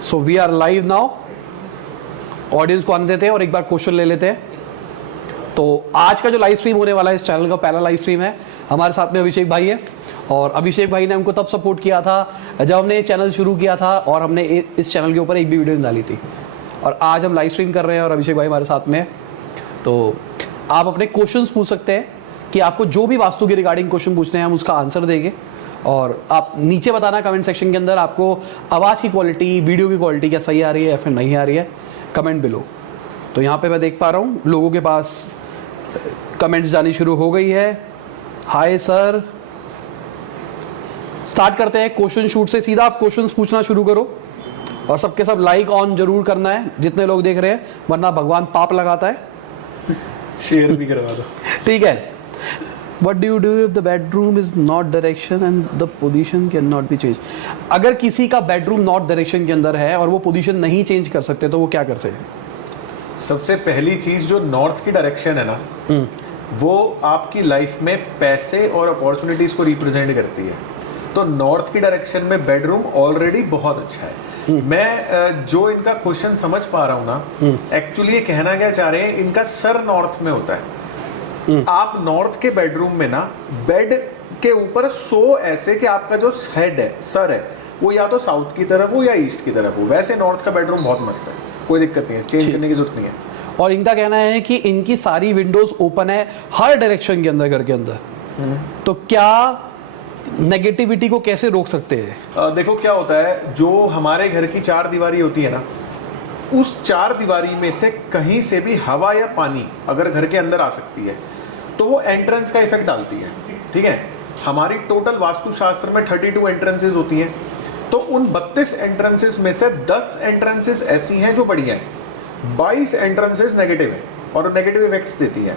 So we are live now. Audience को आने देते हैं और एक बार क्वेश्चन ले लेते हैं। तो आज का जो लाइव स्ट्रीम होने वाला है, इस चैनल का पहला लाइव स्ट्रीम है। हमारे साथ में अभिषेक भाई है, और अभिषेक भाई ने हमको तब सपोर्ट किया था जब हमने चैनल शुरू किया था और हमने इस चैनल के ऊपर एक भी वीडियो नहीं डाली थी। और आज हम लाइव स्ट्रीम कर रहे हैं और अभिषेक भाई हमारे साथ में है। तो आप अपने क्वेश्चंस पूछ सकते हैं कि आपको जो भी वास्तु के रिगार्डिंग क्वेश्चन पूछने हैं, हम उसका आंसर देंगे। और आप नीचे बताना कमेंट सेक्शन के अंदर आपको आवाज़ की क्वालिटी, वीडियो की क्वालिटी क्या सही आ रही है या फिर नहीं आ रही है, कमेंट बिलो। तो यहाँ पे मैं देख पा रहा हूँ लोगों के पास कमेंट्स जानी शुरू हो गई है। हाय सर, स्टार्ट करते हैं क्वेश्चन शूट से। सीधा आप क्वेश्चंस पूछना शुरू करो और सबके सब लाइक ऑन जरूर करना है जितने लोग देख रहे हैं, वरना भगवान पाप लगाता है। शेयर भी करवा दो। ठीक है। What do you do if the bedroom is not direction and the position cannot be changed? अगर किसी का बेडरूम नॉट डायरेक्शन के अंदर है और वो पोजीशन नहीं चेंज कर सकते तो वो क्या कर सकते? सबसे पहली चीज जो नॉर्थ की डायरेक्शन है ना, वो आपकी लाइफ में पैसे और अपॉर्चुनिटीज को रिप्रेजेंट करती है। तो नॉर्थ की डायरेक्शन में बेडरूम ऑलरेडी बहुत अच्छा है। मैं जो इनका क्वेश्चन समझ पा रहा हूँ ना, एक्चुअली ये कहना क्या चाह रहे हैं, इनका सर नॉर्थ में होता है। आप नॉर्थ के बेडरूम में ना, बेड के ऊपर सो ऐसे कि आपका जो हेड है, सर है, वो या तो साउथ की तरफ हो या ईस्ट की तरफ हो। वैसे नॉर्थ का बेडरूम बहुत मस्त है, कोई दिक्कत नहीं है, चेंज करने की जरूरत नहीं है। और इनका कहना है कि इनकी सारी विंडोज ओपन है हर डायरेक्शन के अंदर, घर के अंदर। तो क्या नेगेटिविटी को कैसे रोक सकते हैं? देखो क्या होता है, जो हमारे घर की चार दीवारी होती है ना, उस चार दीवारी में से कहीं से भी हवा या पानी अगर घर के अंदर आ सकती है तो वो एंट्रेंस का इफेक्ट डालती है। ठीक है, हमारी टोटल वास्तुशास्त्र में 32 एंट्रेंसेस होती हैं। तो उन 32 एंट्रेंसेस में से 10 एंट्रेंसेस ऐसी हैं जो बढ़िया हैं, 22 एंट्रेंसेस नेगेटिव है और नेगेटिव इफेक्ट्स देती है।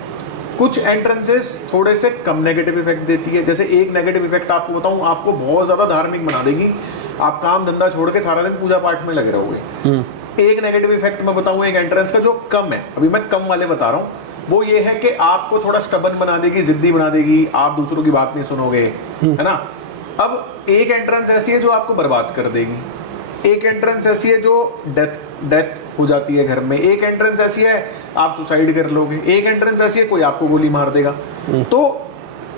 कुछ एंट्रेंसेस थोड़े से कम नेगेटिव इफेक्ट देती है। जैसे एक नेगेटिव इफेक्ट आपको बताऊं, आपको बहुत ज्यादा धार्मिक बना देगी, आप काम धंधा छोड़ के सारा दिन पूजा पाठ में लगे रहोगे। एक नेगेटिव इफेक्ट मैं बताऊं एक एंट्रेंस का जो कम है, अभी मैं कम वाले बता रहा हूं, वो ये है कि आपको थोड़ा स्टबन बना देगी, जिद्दी बना देगी, आप दूसरों की बात नहीं सुनोगे, है ना। अब एक एंट्रेंस ऐसी है जो आपको बर्बाद कर देगी, एक एंट्रेंस ऐसी है जो डेथ हो जाती है घर में, एक एंट्रेंस ऐसी है आप सुसाइड कर लोगे, एक एंट्रेंस ऐसी है कोई आपको गोली मार देगा। तो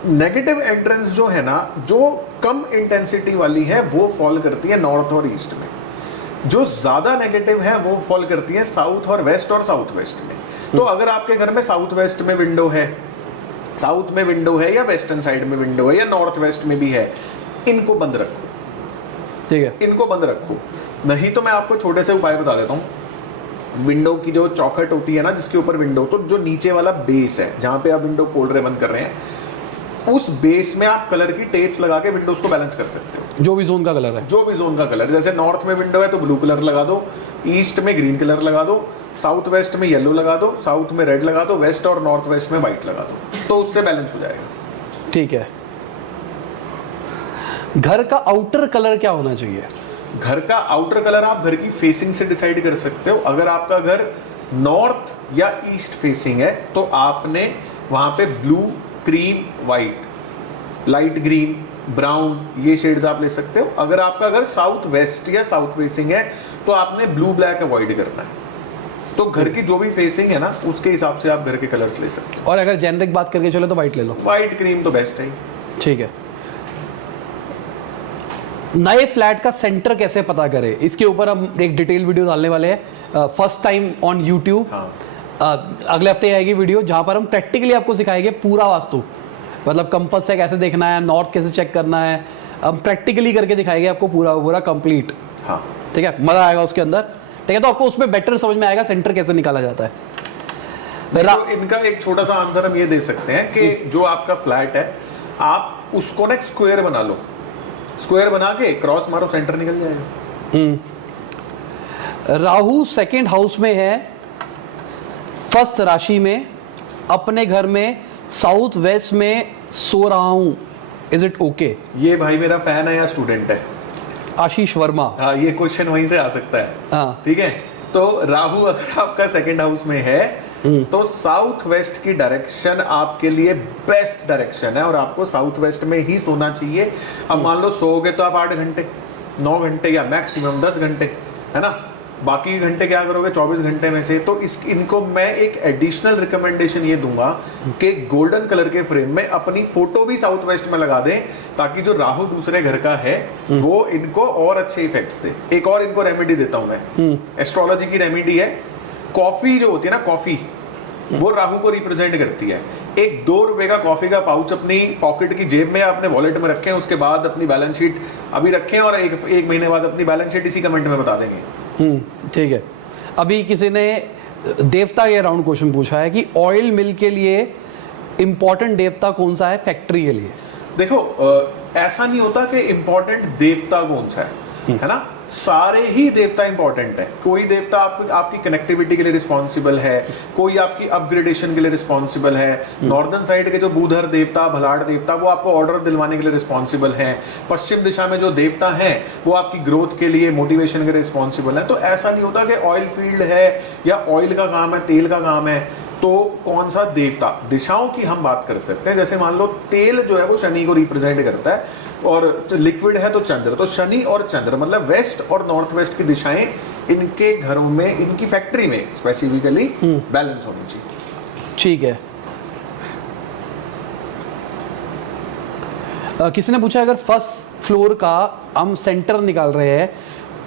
नेगेटिव एंट्रेंस जो है ना, जो कम इंटेंसिटी वाली है, वो फॉल करती है नॉर्थ और ईस्ट में। जो ज्यादा नेगेटिव है वो फॉल करती है साउथ और वेस्ट और साउथ वेस्ट में। तो अगर आपके घर में साउथ वेस्ट में विंडो है, साउथ में विंडो है, या वेस्टर्न साइड में विंडो है, या नॉर्थ वेस्ट में भी है, इनको बंद रखो। ठीक है, इनको बंद रखो। नहीं तो मैं आपको छोटे से उपाय बता देता हूँ। विंडो की जो चौखट होती है ना, जिसके ऊपर विंडो, तो जो नीचे वाला बेस है जहां पे आप विंडो खोल रहे बंद कर रहे हैं, उस बेस में आप कलर की टेप्स लगा के विंडोज को बैलेंस कर सकते हो। जो भी जोन का कलर है, जो भी जोन का कलर, जैसे नॉर्थ में विंडो है तो ब्लू कलर लगा दो, ईस्ट में ग्रीन कलर लगा दो, साउथ वेस्ट में येलो लगा दो, साउथ में रेड लगा दो, वेस्ट और नॉर्थ वेस्ट में व्हाइट लगा दो, तो उससे बैलेंस हो जाएगा। ठीक है। घर का आउटर कलर क्या होना चाहिए? घर का आउटर कलर आप घर की फेसिंग से डिसाइड कर सकते हो। अगर आपका घर नॉर्थ या ईस्ट फेसिंग है तो आपने वहां पे blue, cream, white, light green, brown, ये शेड्स आप ले सकते हो। अगर आपका घर साउथ वेस्ट या साउथ फेसिंग है तो आपने ब्लू ब्लैक अवॉइड करना है। तो घर की जो भी फेसिंग है ना, उसके हिसाब से आप घर के कलर्स ले सकते हो। और अगर जेनरिक बात करके चले तो व्हाइट ले लो। व्हाइट, क्रीम तो बेस्ट है। ठीक है। नए फ्लैट का सेंटर कैसे पता करें, इसके ऊपर हम एक डिटेल वीडियो डालने वाले हैं फर्स्ट टाइम ऑन यूट्यूब। अगले हफ्ते आएगी वीडियो जहां पर हम प्रैक्टिकली आपको सिखाएंगे पूरा वास्तु, मतलब कंपास से कैसे देखना है, नॉर्थ कैसे चेक करना है, हम प्रैक्टिकली करके दिखाएंगे आपको पूरा कंप्लीट। हाँ, ठीक है, मजा आएगा उसके अंदर। ठीक है, तो आपको उसमें बेटर समझ में आएगा सेंटर कैसे निकाला जाता है। तो इनका एक छोटा सा आंसर हम ये दे सकते हैं कि जो आपका फ्लैट है, आप उसको ना एक स्क्वायर बना लो, स्क्वायर बना के क्रॉस मारो, सेंटर निकल जाएगा। राहु सेकंड हाउस में है, फर्स्ट राशि में, अपने घर में साउथ वेस्ट में सो रहा हूं, इज इट ओके? ये भाई मेरा फैन है या स्टूडेंट है? आशीष वर्मा। हाँ, ये क्वेश्चन वहीं से आ सकता है। हाँ, ठीक है। तो राहु अगर आपका सेकंड हाउस में है तो साउथ वेस्ट की डायरेक्शन आपके लिए बेस्ट डायरेक्शन है और आपको साउथ वेस्ट में ही सोना चाहिए। अब मान लो सोओगे तो आप 8 घंटे, 9 घंटे या मैक्सिमम 10 घंटे, है ना। बाकी घंटे क्या करोगे 24 घंटे में से। तो इनको मैं एक एडिशनल रिकमेंडेशन ये दूंगा कि गोल्डन कलर के फ्रेम में अपनी फोटो भी साउथ वेस्ट में लगा दें, ताकि जो राहु दूसरे घर का है वो इनको और अच्छे इफेक्ट्स दे। एक और इनको रेमेडी देता हूं मैं, एस्ट्रोलॉजी की रेमेडी है। कॉफी जो होती है ना, कॉफी वो राहु को रिप्रेजेंट करती है। एक 2 रुपए का कॉफी का पाउच अपनी पॉकेट की जेब में या अपने वॉलेट में रखें, उसके बाद अपनी बैलेंस शीट अभी रखें और एक महीने बाद अपनी बैलेंस शीट इसी कमेंट में बता देंगे। ठीक है। अभी किसी ने देवता के अराउंड क्वेश्चन पूछा है कि ऑयल मिल के लिए इंपॉर्टेंट देवता कौन सा है फैक्ट्री के लिए? देखो ऐसा नहीं होता कि इंपॉर्टेंट देवता कौन सा है ना, सारे ही देवता इंपॉर्टेंट है। कोई देवता आपकी कनेक्टिविटी के लिए रिस्पॉन्सिबल है, कोई आपकी अपग्रेडेशन के लिए रिस्पॉन्सिबल है। नॉर्दर्न साइड के जो बूधर देवता, भलाड़ देवता, वो आपको ऑर्डर दिलवाने के लिए रिस्पॉन्सिबल है। पश्चिम दिशा में जो देवता हैं वो आपकी ग्रोथ के लिए, मोटिवेशन के लिए रिस्पॉन्सिबल है। तो ऐसा नहीं होता कि ऑयल फील्ड है या ऑयल का काम है, तेल का काम है तो कौन सा देवता। दिशाओं की हम बात कर सकते हैं, जैसे मान लो तेल जो है वो शनि को रिप्रेजेंट करता है और लिक्विड है तो चंद्र। तो शनि और चंद्र मतलब वेस्ट और नॉर्थ वेस्ट की दिशाएं इनके घरों में, इनकी फैक्ट्री में स्पेसिफिकली बैलेंस होनी चाहिए। ठीक है। किसी ने पूछा अगर फर्स्ट फ्लोर का हम सेंटर निकाल रहे हैं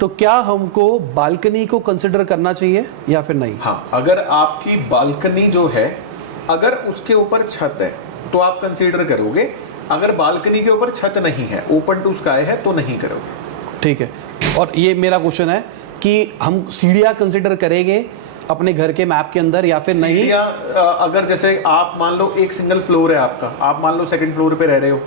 तो क्या हमको बालकनी को कंसिडर करना चाहिए या फिर नहीं? हाँ, अगर आपकी बालकनी जो है अगर उसके ऊपर छत है तो आप कंसीडर करोगे। अगर बालकनी के ऊपर छत नहीं है, ओपन टू स्काई है, तो नहीं करोगे। ठीक है। और ये मेरा क्वेश्चन है कि हम सीढ़ियां कंसिडर करेंगे अपने घर के मैप के अंदर या फिर नहीं? सीढ़ियां अगर जैसे आप मान लो एक सिंगल फ्लोर है आपका, आप मान लो सेकंड फ्लोर पे रह रहे हो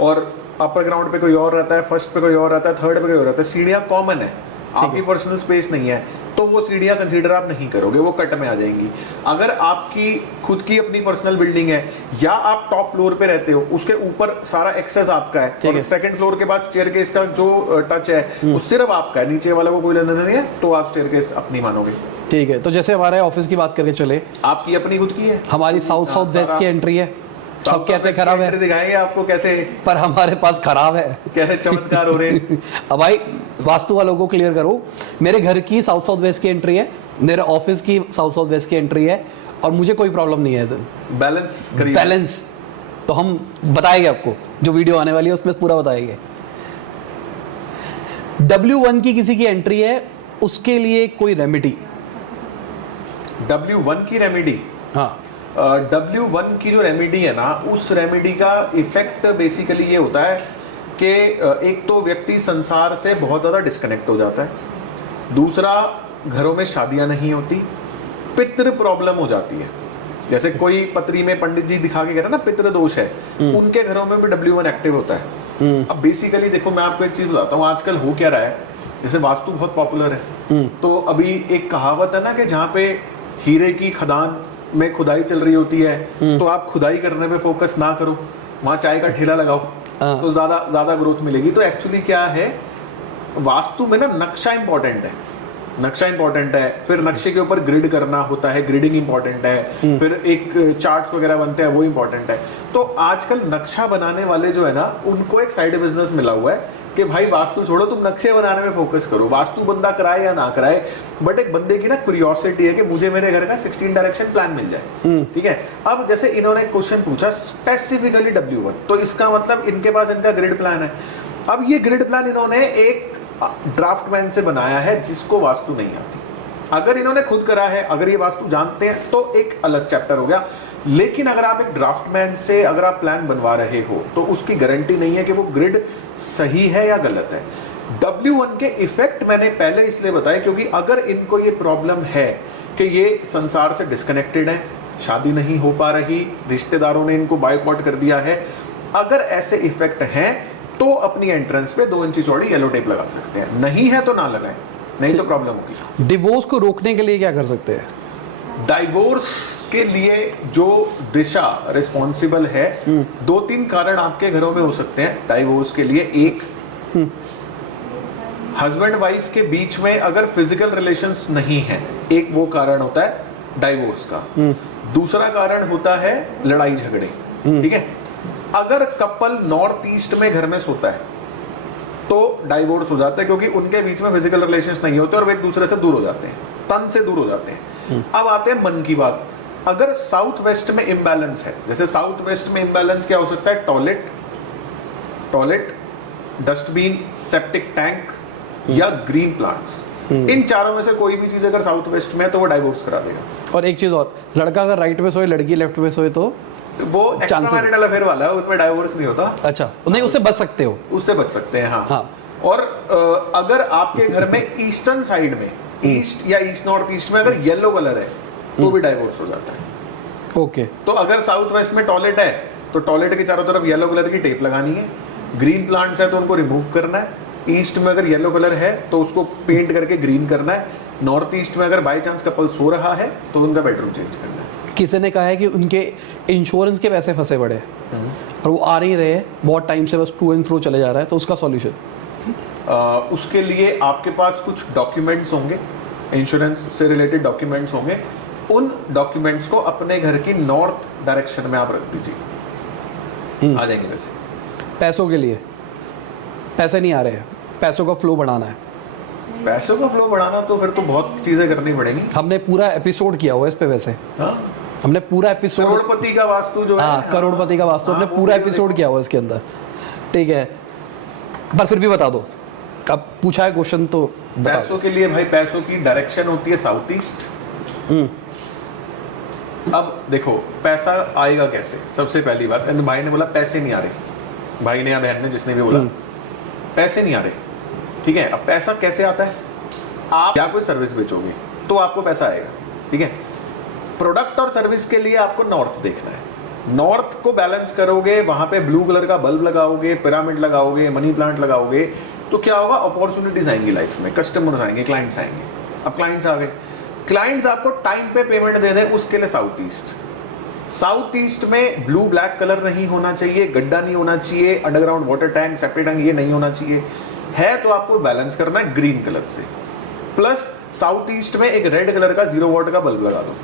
और अपर ग्राउंड पे कोई और रहता है, फर्स्ट पे कोई और रहता है, थर्ड पे कोई और रहता है, सीढ़ियां कॉमन है, आपकी पर्सनल स्पेस नहीं है, तो वो सीढ़ियां कंसीडर आप नहीं करोगे, वो कट में आ जाएंगी। अगर आपकी खुद की अपनी पर्सनल बिल्डिंग है या आप टॉप फ्लोर पे रहते हो, उसके ऊपर सारा एक्सेस आपका है और सेकंड फ्लोर के बाद स्टेयरकेस का जो टच है वो सिर्फ आपका है, नीचे वाला को कोई लेना नहीं है, तो आप स्टेयरकेस अपनी मानोगे। ठीक है। तो जैसे हमारे ऑफिस की बात करके चले, आपकी अपनी खुद की है, हमारी साउथ वेस्ट की एंट्री है, सब कहते हैं खराब है, दिखाएंगे आपको कैसे, पर हमारे पास खराब है, कैसे चमत्कार हो रहे हैं। अब भाई वास्तु वालों को क्लियर करो। मेरे घर की साउथ वेस्ट की एंट्री है, मेरे ऑफिस की साउथ वेस्ट की एंट्री है और मुझे कोई प्रॉब्लम नहीं है। बैलेंस तो हम बताएंगे आपको, जो वीडियो आने वाली है उसमें पूरा बताएंगे। W1 की किसी की एंट्री है, उसके लिए कोई रेमेडी? W1 की रेमेडी? हाँ, W1 की जो रेमेडी है ना, उस रेमेडी का इफेक्ट बेसिकली ये होता है कि एक तो व्यक्ति संसार से बहुत ज्यादा डिस्कनेक्ट हो जाता है, दूसरा घरों में शादियां नहीं होती, पितृ प्रॉब्लम हो जाती है। जैसे कोई पत्री में पंडित जी दिखा के कह रहे ना पितृ दोष है, उनके घरों में भी W1 एक्टिव होता है। अब बेसिकली देखो मैं आपको एक चीज बताता हूँ, आजकल हो क्या रहा है, जैसे वास्तु बहुत पॉपुलर है, तो अभी एक कहावत है ना कि जहाँ पे हीरे की खदान में खुदाई चल रही होती है तो आप खुदाई करने पे फोकस ना करो, वहां चाय का ठेला लगाओ तो ज्यादा ग्रोथ मिलेगी। तो एक्चुअली क्या है, वास्तु में ना नक्शा इंपॉर्टेंट है, नक्शा इंपॉर्टेंट है, फिर नक्शे के ऊपर ग्रिड करना होता है, ग्रिडिंग इंपॉर्टेंट है, फिर एक चार्ट्स वगैरह बनते हैं वो इंपॉर्टेंट है। तो आजकल नक्शा बनाने वाले जो है ना, उनको एक साइड बिजनेस मिला हुआ है कि भाई वास्तु छोड़ो, तुम नक्शे बनाने में फोकस करो, वास्तु बंदा कराए या ना कराए, बट एक बंदे की ना क्यूरियोसिटी है कि मुझे मेरे घर का 16 डायरेक्शन प्लान मिल जाए। ठीक है। अब जैसे इन्होंने क्वेश्चन पूछा स्पेसिफिकली W1, तो इसका मतलब इनके पास इनका ग्रिड प्लान है। अब ये ग्रिड प्लान इन्होंने एक ड्राफ्टमैन से बनाया है जिसको वास्तु नहीं आती। अगर इन्होंने खुद करा है, अगर ये वास्तु जानते हैं तो एक अलग चैप्टर हो गया, लेकिन अगर आप एक ड्राफ्टमैन से अगर आप प्लान बनवा रहे हो तो उसकी गारंटी नहीं है कि वो ग्रिड सही है या गलत है। W1 के इफेक्ट मैंने पहले इसलिए बताया क्योंकि अगर इनको ये प्रॉब्लम है कि ये संसार से डिस्कनेक्टेड है, शादी नहीं हो पा रही, रिश्तेदारों ने इनको बॉयकॉट कर दिया है, अगर ऐसे इफेक्ट हैं तो अपनी एंट्रेंस पे 2 इंची चौड़ी येलो टेप लगा सकते हैं, नहीं है तो ना लगाएं, नहीं तो प्रॉब्लम होगी। डिवोर्स को रोकने के लिए क्या कर सकते हैं? डाइवोर्स के लिए जो दिशा रिस्पॉन्सिबल है, 2-3 कारण आपके घरों में हो सकते हैं डाइवोर्स के लिए। एक, हस्बैंड वाइफ के बीच में अगर फिजिकल रिलेशंस नहीं है, एक वो कारण होता है डाइवोर्स का। दूसरा कारण होता है लड़ाई झगड़े। ठीक है। अगर कपल नॉर्थ ईस्ट में घर में सोता है तो डाइवोर्स हो जाता है, क्योंकि उनके बीच में फिजिकल रिलेशंस नहीं होते और वे एक दूसरे से दूर हो जाते हैं, तन से दूर हो जाते हैं। अब आते हैं मन की बात। अगर साउथ वेस्ट में इम्बैलेंस है, जैसे साउथ वेस्ट में इम्बैलेंस क्या हो सकता है, टॉयलेट, डस्टबिन, सेप्टिक टैंक या ग्रीन प्लांट्स, इन चारों में से कोई भी चीज अगर साउथ वेस्ट में है तो वो डाइवोर्स करा देगा। और एक चीज और, लड़का अगर राइट में सोए, लड़की लेफ्ट में सोए तो वो एक्स्ट्रामैरिटल अफेयर वाला है, उसमें डाइवोर्स नहीं होता। अच्छा, नहीं, उससे बच सकते हो, उससे बच सकते हैं, हाँ, हाँ। और अगर आपके घर में ईस्टर्न साइड में, ईस्ट या ईस्ट नॉर्थ ईस्ट में अगर येलो कलर है तो भी डाइवोर्स हो जाता है। ओके। तो अगर साउथ वेस्ट में टॉयलेट है तो टॉयलेट के चारों तरफ येलो कलर की टेप लगानी है, ग्रीन प्लांट्स है तो उनको रिमूव करना है, ईस्ट में अगर येलो कलर है तो उसको पेंट करके ग्रीन करना है, नॉर्थ ईस्ट में अगर बाय चांस कपल सो रहा है तो उनका बेडरूम चेंज करना है। किसी ने कहा है कि उनके इंश्योरेंस के पैसे फंसे पड़े और वो आ नहीं रहे, बहुत टाइम से बस टू एंड फ्रो चले जा रहा है, तो उसका सॉल्यूशन? उसके लिए आपके पास कुछ डॉक्यूमेंट्स होंगे, इंश्योरेंस से रिलेटेड डॉक्यूमेंट्स होंगे, उन डॉक्यूमेंट्स को अपने घर की नॉर्थ डायरेक्शन में आप रख दीजिए, आ जाएंगे वैसे। पैसों के लिए पैसे नहीं आ रहे हैं, पैसों का फ्लो बढ़ाना है। पैसों का फ्लो बढ़ाना तो फिर तो बहुत चीजें करनी पड़ेंगी। हमने पूरा एपिसोड किया हुआ है इस पे वैसे, हाँ? हमने पूरा एपिसोड, करोड़पति का वास्तु जो है, हाँ, करोड़पति का वास्तु, हाँ, हमने वो पूरा वीडियो एपिसोड किया हुआ है इसके अंदर, ठीक है। पर फिर भी बता दो, अब पूछा है क्वेश्चन तो बता दो। पैसों के लिए भाई, पैसों की डायरेक्शन होती है साउथ ईस्ट। अब देखो पैसा आएगा कैसे, सबसे पहली बात, भाई ने बोला पैसे नहीं आ रहे, भाई ने या बहन ने, जिसने भी बोला पैसे नहीं आ रहे, ठीक है। अब पैसा कैसे आता है, आप या कोई सर्विस बेचोगे तो आपको पैसा आएगा, ठीक है। प्रोडक्ट और सर्विस के लिए आपको नॉर्थ देखना है, नॉर्थ को बैलेंस करोगे, वहां पे ब्लू कलर का बल्ब लगाओगे, पिरामिड लगाओगे, मनी प्लांट लगाओगे, तो क्या होगा, अपॉर्चुनिटीज आएंगी लाइफ में, कस्टमर्स आएंगे, क्लाइंट्स आएंगे। अब क्लाइंट्स आ गए, क्लाइंट्स आपको टाइम पे पेमेंट दे दें, उसके लिए साउथ ईस्ट में ब्लू ब्लैक कलर नहीं होना चाहिए, गड्ढा नहीं होना चाहिए, underground water tank, septic tank ये नहीं होना चाहिए, है तो आपको बैलेंस करना है ग्रीन कलर से। प्लस साउथ ईस्ट में एक रेड कलर का 0 वॉट का बल्ब लगा दो,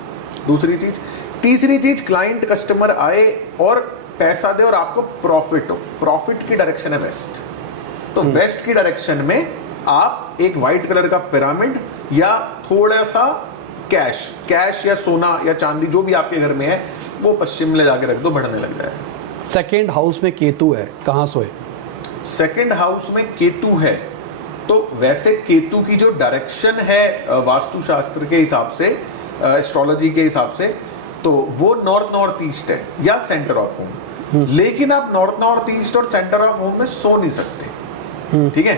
दूसरी चीज। तीसरी चीज, क्लाइंट कस्टमर आए और पैसा दे और आपको प्रॉफिट हो, प्रॉफिट की डायरेक्शन है वेस्ट, तो वेस्ट की डायरेक्शन में आप एक व्हाइट कलर का पिरामिड या थोड़ा सा कैश या सोना या चांदी जो भी आपके घर में है वो पश्चिम में ले जाके रख दो, बढ़ने लग जाएगा। सेकेंड हाउस में केतु है, कहाँ सोए? सेकेंड हाउस में केतु है तो वैसे केतु की जो डायरेक्शन है वास्तुशास्त्र के हिसाब से, एस्ट्रोलॉजी के हिसाब से, तो वो नॉर्थ ईस्ट है या सेंटर ऑफ होम। लेकिन आप नॉर्थ ईस्ट और सेंटर ऑफ होम में सो नहीं सकते, ठीक है।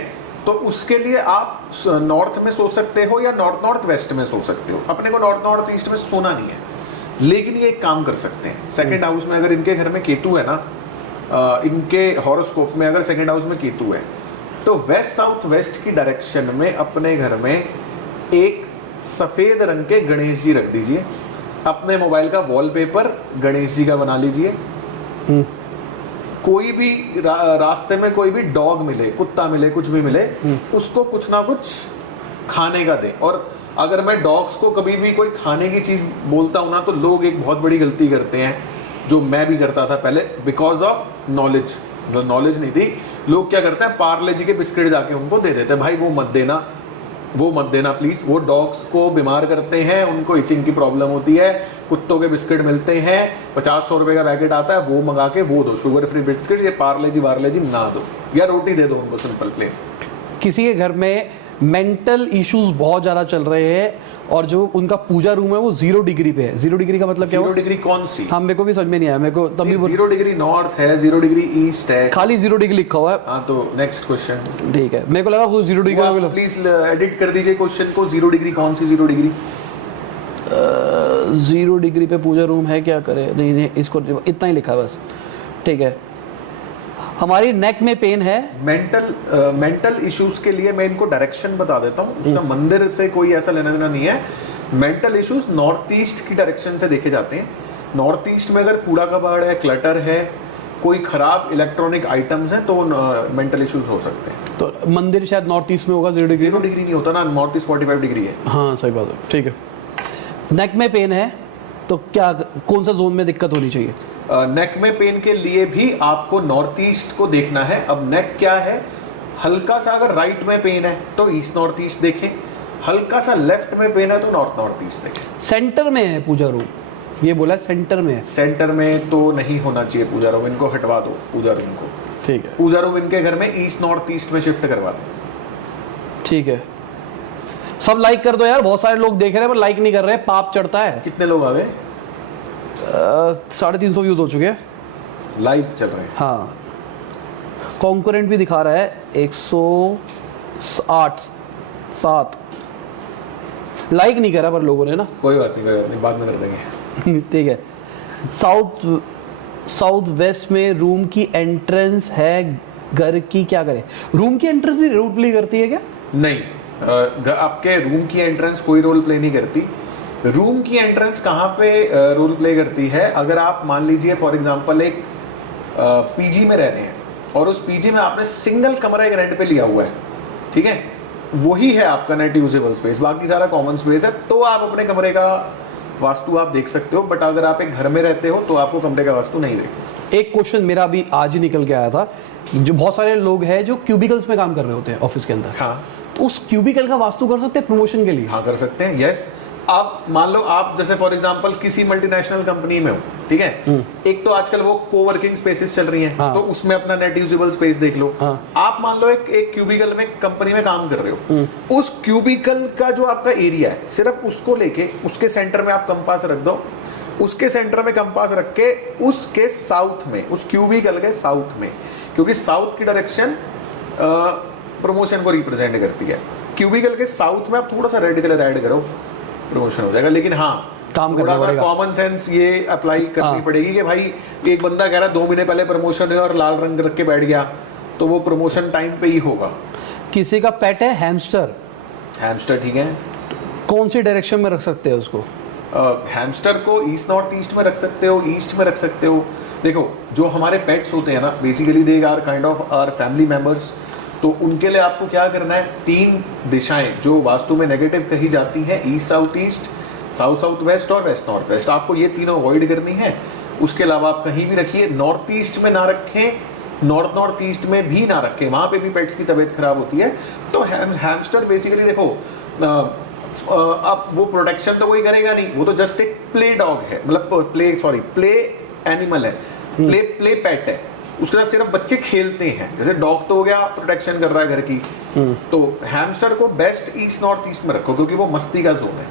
तो उसके लिए आप नॉर्थ में सो सकते हो या नॉर्थ वेस्ट में सो सकते हो। अपने को नॉर्थ ईस्ट में सोना नहीं है, लेकिन ये एक काम कर सकते हैं, सेकंड हाउस में अगर इनके घर में केतु है ना, इनके हॉरोस्कोप में अगर सेकंड हाउस में केतु है तो वेस्ट साउथ वेस्ट की डायरेक्शन में अपने घर में एक सफेद रंग के गणेश जी रख दीजिए। अपने मोबाइल का वॉलपेपर गणेश जी का बना लीजिए। कोई भी रास्ते में कोई भी डॉग मिले, कुत्ता मिले, कुछ भी मिले, उसको कुछ ना कुछ खाने का दे। और अगर मैं डॉग्स को कभी भी कोई खाने की चीज बोलता हूं ना, तो लोग एक बहुत बड़ी गलती करते हैं, जो मैं भी करता था पहले, बिकॉज ऑफ नॉलेज। नॉलेज नहीं थी, लोग क्या करते हैं, पार्ले जी के बिस्किट जाके उनको दे देते हैं। भाई वो मत देना, वो मत देना प्लीज, वो डॉग्स को बीमार करते हैं, उनको इचिंग की प्रॉब्लम होती है। कुत्तों के बिस्किट मिलते हैं, 50-100 रुपए का पैकेट आता है, वो मंगा के वो दो, शुगर फ्री बिस्किट। ये पार्ले जी ना दो, या रोटी दे दो उनको सिंपल प्लेन। किसी के घर में मेंटल इश्यूज बहुत ज्यादा चल रहे हैं और जो उनका पूजा रूम है वो 0 डिग्री पे है। 0 डिग्री का मतलब क्या? 0 डिग्री कौन सी? हाँ, मेरे को भी समझ में नहीं आया, मेरे को तभी 0 डिग्री नॉर्थ है, 0 डिग्री ईस्ट है, खाली 0 डिग्री लिखा हुआ है। हाँ, तो नेक्स्ट क्वेश्चन। ठीक है, मेरे को लगा वो 0 डिग्री। प्लीज एडिट कर दीजिए क्वेश्चन को। 0 डिग्री कौन सी 0 डिग्री? 0 डिग्री पे पूजा रूम है, क्या करे? नहीं, इसको इतना ही लिखा है बस, ठीक है। हमारी नेक में पेन है, मेंटल इश्यूज के लिए मैं इनको डायरेक्शन बता देता हूँ, उसका मंदिर से कोई ऐसा लेना देना नहीं है। मेंटल इश्यूज नॉर्थ ईस्ट की डायरेक्शन से देखे जाते हैं। नॉर्थ ईस्ट में अगर कूड़ा कबाड़ है, क्लटर है, कोई खराब इलेक्ट्रॉनिक आइटम्स हैं, तो मेंटल इश्यूज हो सकते हैं। तो मंदिर शायद नॉर्थ ईस्ट में होगा। 0 डिग्री 0 डिग्री नहीं होता ना, नॉर्थ ईस्ट 45 डिग्री है। हाँ, सही बात है, ठीक है। नेक में पेन है तो क्या, कौन सा जोन में दिक्कत होनी चाहिए? नेक में पेन के लिए भी आपको नॉर्थ ईस्ट को देखना है। अब नेक क्या है, हल्का सा अगर राइट में पेन है तो ईस्ट नॉर्थ ईस्ट देखें, हल्का सा लेफ्ट में पेन है तो नॉर्थ नॉर्थ ईस्ट देखें। सेंटर में है पूजा रूम, ये बोला है सेंटर में है। सेंटर में तो नहीं होना चाहिए पूजा रूम, इनको हटवा दो पूजा रूम को। ठीक है, पूजा रूम इनके घर में ईस्ट नॉर्थ ईस्ट में शिफ्ट करवा दो। ठीक है, सब लाइक कर दो यार, बहुत सारे लोग देख रहे हैं पर लाइक नहीं कर रहे, पाप चढ़ता है। कितने लोग आ गए? 350 व्यूज हो चुके हैं, लाइव चल रहे हैं। हाँ। कॉन्करेंट भी दिखा रहा है 108 लाइक नहीं करा पर लोगों ने ना। कोई बात नहीं, बाद में कर देंगे। ठीक है। साउथ वेस्ट में रूम की एंट्रेंस है घर की, क्या करें? रूम की एंट्रेंस भी रोल प्ले करती है क्या? नहीं, आपके रूम की एंट्रेंस कोई रोल प्ले नहीं करती। रूम की एंट्रेंस कहाँ पे रोल प्ले करती है? अगर आप मान लीजिए फॉर एग्जांपल एक पीजी में रह रहे हैं और उस पीजी में आपने सिंगल कमरा एक रेंट पे लिया हुआ है, ठीक है, वही है आपका नेट यूजेबल स्पेस, बाकी सारा कॉमन स्पेस है, तो आप अपने कमरे का वास्तु आप देख सकते हो। बट अगर आप एक घर में रहते हो तो आपको कमरे का वास्तु नहीं देखें। एक क्वेश्चन मेरा अभी आज ही निकल के आया था, जो बहुत सारे लोग हैं जो क्यूबिकल्स में काम कर रहे होते हैं ऑफिस के अंदर, हाँ, तो उस क्यूबिकल का वास्तु कर सकते हैं प्रमोशन के लिए? हाँ कर सकते हैं, यस। आप मान लो आप जैसे फॉर एग्जांपल किसी मल्टीनेशनल कंपनी में हो, ठीक है, एक तो आजकल वो कोवर्किंग स्पेसेस चल रही हैं, हाँ। तो उसमें अपना नेट यूजेबल स्पेस देख लो। हाँ। आप मान लो एक क्यूबिकल में कंपनी में काम कर रहे हो, उस क्यूबिकल का जो आपका एरिया है सिर्फ उसको लेके उसके सेंटर में आप कंपास रख दो, उसके सेंटर में कंपास रख के उसके साउथ में, उस क्यूबिकल के साउथ में, क्योंकि साउथ की डायरेक्शन प्रमोशन को रिप्रेजेंट करती है, क्यूबिकल के साउथ में आप थोड़ा सा रेड कलर ऐड करो, प्रमोशन हो जाएगा। लेकिन हाँ, काम थोड़ा सा कॉमन सेंस ये अप्लाई करनी पड़ेगी कि भाई एक बंदा कह रहा है 2 महीने पहले प्रमोशन है और लाल रंग रख के बैठ गया, तो वो प्रमोशन टाइम पे ही होगा। किसी का पेट है हैमस्टर, हैमस्टर, ठीक है, कौन सी डायरेक्शन में रख सकते हैं उसको? हैमस्टर को ईस्ट नॉर्थ ईस्ट में रख सकते हो, ईस्ट में रख सकते हो। देखो जो हमारे पेट्स होते हैं ना, basically they are kind of our family members, तो उनके लिए आपको क्या करना है, 3 दिशाएं जो वास्तु में नेगेटिव कही जाती हैं, east south east, south south west और वेस्ट नॉर्थ वेस्ट, आपको ये तीनों अवॉइड करनी है। उसके अलावा आप कहीं भी रखिए, नॉर्थ ईस्ट में ना रखें, नॉर्थ नॉर्थ ईस्ट में भी ना रखें, वहां पे भी पेट्स की तबीयत खराब होती है। तो हैमस्टर बेसिकली देखो, अब वो प्रोटेक्शन तो कोई करेगा नहीं, वो तो जस्ट एक प्ले डॉग है, मतलब प्ले एनिमल है, प्ले पेट है, उसके साथ सिर्फ बच्चे खेलते हैं। जैसे डॉग तो हो गया, प्रोटेक्शन कर रहा है घर की, तो हैमस्टर को बेस्ट ईस्ट नॉर्थ ईस्ट में रखो, क्योंकि वो मस्ती का जोन है।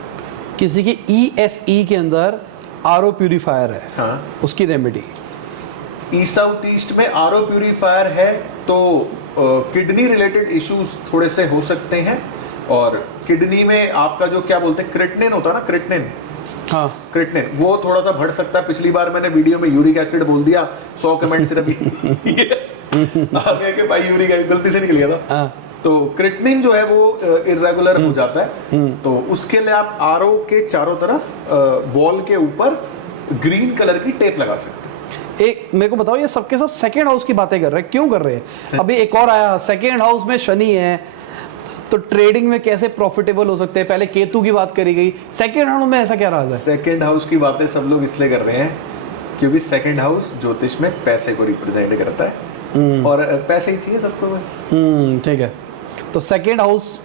किसी की ESE के अंदर आरओ प्यूरिफायर है, हाँ, उसकी रेमेडी? ईस्ट साउथ ईस्ट में आरओ प्यूरिफायर है तो किडनी रिलेटेड इश्यूज थोड़े से हो सकते हैं, और किडनी में आपका जो क्या बोलते हैं क्रिएटिनिन होता है ना, क्रिएटिनिन, हाँ, क्रिएटिनिन वो थोड़ा सा बढ़ सकता है। पिछली बार मैंने वीडियो में यूरिक एसिड बोल दिया, 100 कमेंट सिर्फ आ गया कि भाई यूरिक एसिड गलती से निकल गया था। हाँ। तो क्रिएटिनिन जो है वो इर्रेगुलर हो जाता है, तो उसके लिए आप आरओ के चारों तरफ वॉल के ऊपर ग्रीन कलर की टेप लगा सकते हैं। एक मेरे को बताओ, ये सबके सब सेकेंड हाउस की बातें कर रहे हैं, क्यों कर रहे हैं? अभी एक और आया, सेकेंड हाउस में शनि है, तो ट्रेडिंग में कैसे प्रॉफिटेबल हो सकते हैं? पहले केतु की बात करी गई, सेकेंड हाउस में ऐसा क्या राज है? सेकेंड हाउस की बातें सब लोग इसलिए कर रहे हैं क्योंकि सेकेंड हाउस ज्योतिष में पैसे को रिप्रेजेंट करता है, और पैसे ही चाहिए सबको बस। ठीक है, तो सेकेंड हाउस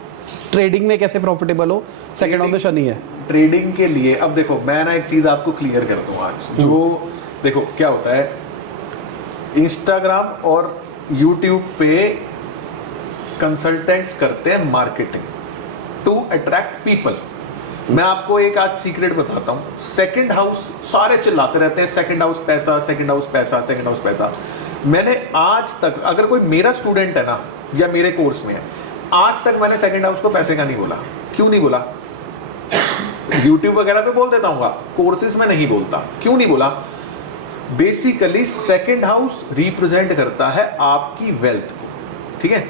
ट्रेडिंग में कैसे प्रॉफिटेबल हो? सेकेंड हाउस में शनि है ट्रेडिंग के लिए। अब देखो मैं ना एक चीज आपको क्लियर कर दूं आज, जो देखो क्या होता है, इंस्टाग्राम और यूट्यूब पे कंसल्टेंट्स करते हैं मार्केटिंग टू अट्रैक्ट पीपल। मैं आपको एक आज सीक्रेट बताता हूं, सेकंड हाउस सारे चिल्लाते रहते हैं, सेकंड हाउस पैसा, सेकंड हाउस पैसा, सेकंड हाउस पैसा। मैंने आज तक, अगर कोई मेरा स्टूडेंट है ना या मेरे कोर्स में है, आज तक मैंने सेकंड हाउस को पैसे का नहीं बोला। क्यों नहीं बोला? यूट्यूब वगैरह पे बोल देता हूँ, कोर्सेज में नहीं बोलता। क्यों नहीं बोला? बेसिकली सेकंड हाउस रिप्रेजेंट करता है आपकी वेल्थ को, ठीक है।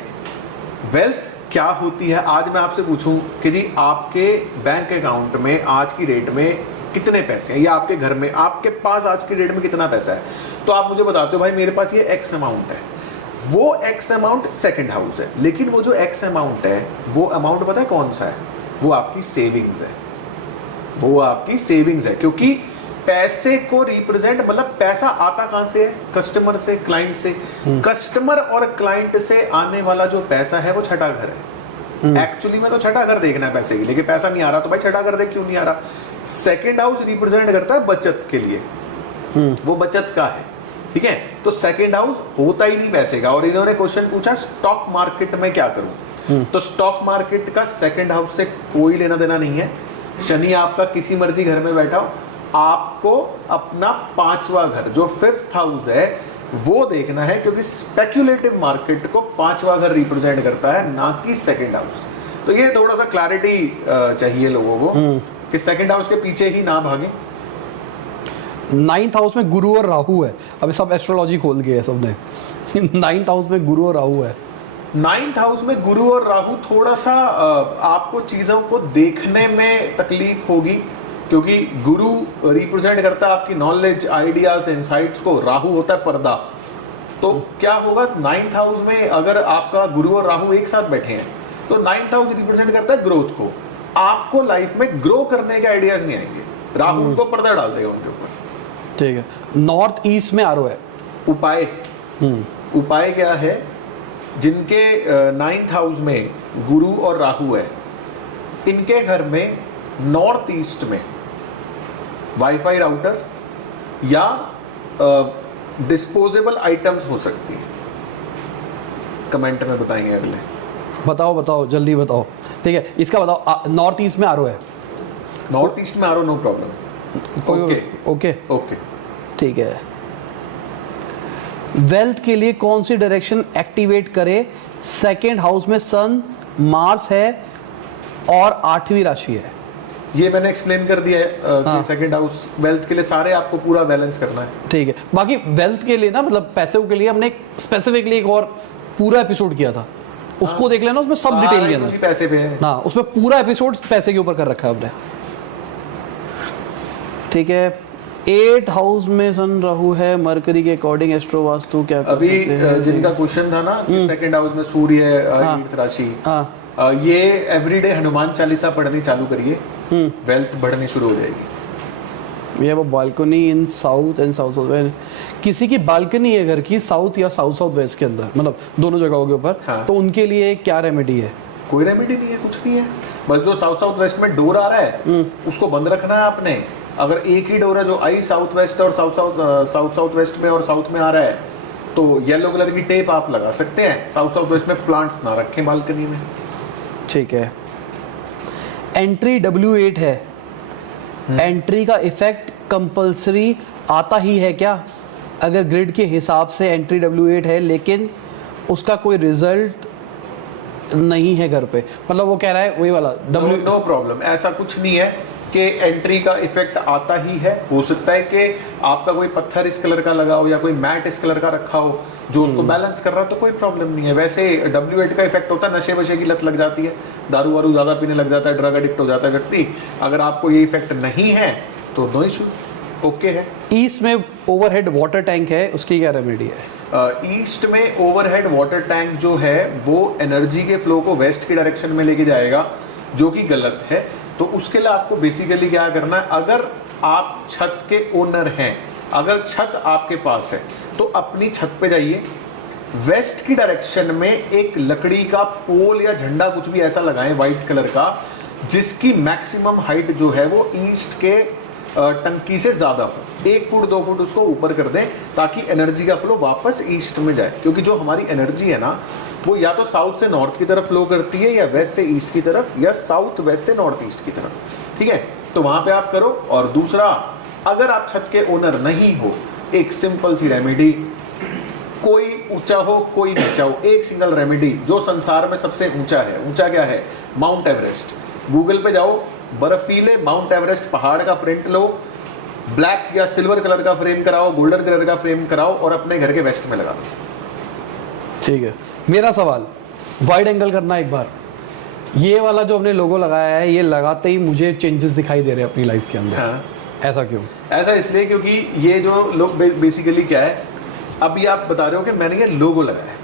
वेल्थ क्या होती है? आज मैं आपसे पूछूं कि जी आपके बैंक अकाउंट में आज की डेट में कितने पैसे हैं, या आपके घर में आपके पास आज की डेट में कितना पैसा है, तो आप मुझे बताते हो भाई मेरे पास ये एक्स अमाउंट है। वो एक्स अमाउंट सेकंड हाउस है, लेकिन वो जो एक्स अमाउंट है, वो अमाउंट पता है कौन सा है? वो आपकी सेविंग्स है, वो आपकी सेविंग्स है। क्योंकि पैसे को रिप्रेजेंट, मतलब पैसा आता कहां से है? कस्टमर से, क्लाइंट से। कस्टमर और क्लाइंट से आने वाला जो पैसा है वो छठा घर है। एक्चुअली में तो छठा घर देखना है पैसे की, लेकिन पैसा नहीं आ रहा तो भाई छठा घर देख क्यों नहीं आ रहा? सेकंड हाउस रिप्रेजेंट करता है बचत के लिए, वो बचत का है, ठीक है। तो सेकंड हाउस होता ही नहीं पैसे का। और इन्होंने क्वेश्चन पूछा स्टॉक मार्केट में क्या करूं, तो स्टॉक मार्केट का सेकंड हाउस से कोई लेना देना नहीं है। शनि आपका किसी मर्जी घर में बैठा हो, आपको अपना पांचवा घर जो फिफ्थ हाउस है वो देखना है, क्योंकि स्पेक्युलेटिव मार्केट को पांचवा घर रिप्रेजेंट करता है, ना कि सेकंड हाउस। तो ये थोड़ा सा क्लैरिटी चाहिए लोगों को कि सेकंड हाउस के पीछे ही ना भागे। 9th हाउस में गुरु और राहु है। अभी सब एस्ट्रोलॉजी खोल के है सबने। 9th हाउस में गुरु और राहु है। 9th हाउस में गुरु और राहु थोड़ा सा आपको चीजों को देखने में तकलीफ होगी, क्योंकि गुरु रिप्रेजेंट करता है आपकी नॉलेज, आइडियाज, इनसाइट्स को। राहु होता है पर्दा। तो क्या होगा 9th हाउस में अगर आपका गुरु और राहु एक साथ बैठे हैं, तो 9th हाउस रिप्रेजेंट करता है ग्रोथ को। आपको लाइफ में ग्रो करने के आइडियाज नहीं आएंगे, राहु उनको पर्दा डाल देगा उनके ऊपर। ठीक है। नॉर्थ ईस्ट में आरो है। उपाय उपाय क्या है? जिनके 9th हाउस में गुरु और राहु है, इनके घर में नॉर्थ ईस्ट में वाईफाई राउटर या डिस्पोजेबल आइटम्स हो सकती है। कमेंट में बताएंगे अगले। बताओ बताओ जल्दी बताओ। ठीक है, इसका बताओ। नॉर्थ ईस्ट में आरो है। नॉर्थ ईस्ट में आरो, no problem. Okay okay okay, ठीक है। वेल्थ के लिए कौन सी डायरेक्शन एक्टिवेट करे? सेकेंड हाउस में सन, मार्स है और 8वीं राशि है। ये मैंने एक्सप्लेन कर दिया है कि सेकंड हाउस वेल्थ के लिए सारे आपको पूरा बैलेंस करना है। ठीक है। बाकी वेल्थ के लिए ना, मतलब पैसों के लिए हमने स्पेसिफिकली एक और पूरा एपिसोड किया था, उसको देख लेना, उसमें सब डिटेल लिया था। पैसे पे है ना, उसमें पूरा एपिसोड पैसे के ऊपर कर रखा है हमने। ठीक है। 8th हाउस में सन राहु है, मरकरी के अकॉर्डिंग एस्ट्रो वास्तु क्या कर अभी सकते हैं? जिनका क्वेश्चन था ना कि सेकंड हाउस में सूर्य है, राशि, ये एवरीडे हनुमान चालीसा पढ़नी चालू करिए, वेल्थ बढ़नी शुरू हो जाएगी। We have a balcony in south and south west. किसी की बालकनी है घर की साउथ या साउथ साउथ वेस्ट के अंदर, मतलब दोनों जगहों के ऊपर, तो उनके लिए क्या रेमेडी है? कोई रेमेडी नहीं है, कुछ नहीं है। बस जो साउथ साउथ वेस्ट में डोर आ रहा है उसको बंद रखना है आपने। अगर एक ही डोर है जो आई साउथ वेस्ट और साउथ साउथ वेस्ट में और साउथ में आ रहा है, तो येलो कलर की टेप आप लगा सकते हैं। साउथ साउथ वेस्ट में प्लांट्स ना रखें बालकनी में। ठीक है। एंट्री W8 है, एंट्री का इफेक्ट कंपलसरी आता ही है क्या? अगर ग्रिड के हिसाब से एंट्री W8 है लेकिन उसका कोई रिजल्ट नहीं है घर पे, मतलब वो कह रहा है वही वाला नो प्रॉब्लम, ऐसा कुछ नहीं है कि एंट्री का इफेक्ट आता ही है। हो सकता है कि आपका कोई पत्थर इस कलर का लगा हो या कोई मैट इस कलर का रखा हो जो उसको बैलेंस कर रहा है, तो कोई प्रॉब्लम नहीं है। वैसे W8 का इफेक्ट होता है, नशे वशे की लत लग जाती है, दारू वारू ज्यादा पीने लग जाता है, ड्रग एडिक्ट हो जाता है व्यक्ति। अगर आपको ये इफेक्ट नहीं है तो नो इश्यूज, ओके है। ईस्ट में ओवरहेड वाटर टैंक है, उसकी क्या रेमेडी है? ईस्ट में ओवरहेड वाटर टैंक जो है वो एनर्जी के फ्लो को वेस्ट की डायरेक्शन में लेके जाएगा, जो कि गलत है। तो उसके लिए आपको बेसिकली क्या करना है, अगर आप छत के ओनर हैं, अगर छत आपके पास है, तो अपनी छत पे जाइए, वेस्ट की डायरेक्शन में एक लकड़ी का पोल या झंडा कुछ भी ऐसा लगाएं व्हाइट कलर का, जिसकी मैक्सिमम हाइट जो है वो ईस्ट के टंकी से ज्यादा हो। 1 फुट 2 फुट उसको ऊपर कर दें, ताकि एनर्जी का फ्लो वापस ईस्ट में जाए। क्योंकि जो हमारी एनर्जी है ना, वो या तो साउथ से नॉर्थ की तरफ फ्लो करती है, या वेस्ट से ईस्ट की तरफ, या साउथ वेस्ट से नॉर्थ ईस्ट की तरफ। ठीक है, तो वहां पे आप करो। और दूसरा, अगर आप छत के ओनर नहीं हो, एक सिंपल सी रेमेडी, कोई ऊंचा हो कोई नीचा हो, एक सिंगल रेमेडी जो संसार में सबसे ऊंचा है। ऊंचा क्या है? Mount Everest. गूगल पे जाओ, बर्फीले माउंट एवरेस्ट पहाड़ का प्रिंट लो, ब्लैक या सिल्वर कलर का फ्रेम कराओ, गोल्डन कलर का फ्रेम कराओ, और अपने घर के वेस्ट में लगा दो। ठीक है। मेरा सवाल, वाइड एंगल करना एक बार। ये वाला जो हमने लोगो लगाया है, ये लगाते ही मुझे चेंजेस दिखाई दे रहे हैं अपनी लाइफ के अंदर। हाँ। ऐसा क्यों? ऐसा इसलिए क्योंकि ये जो लोग बेसिकली क्या है, अभी आप बता रहे हो कि मैंने ये लोगो लगाया है।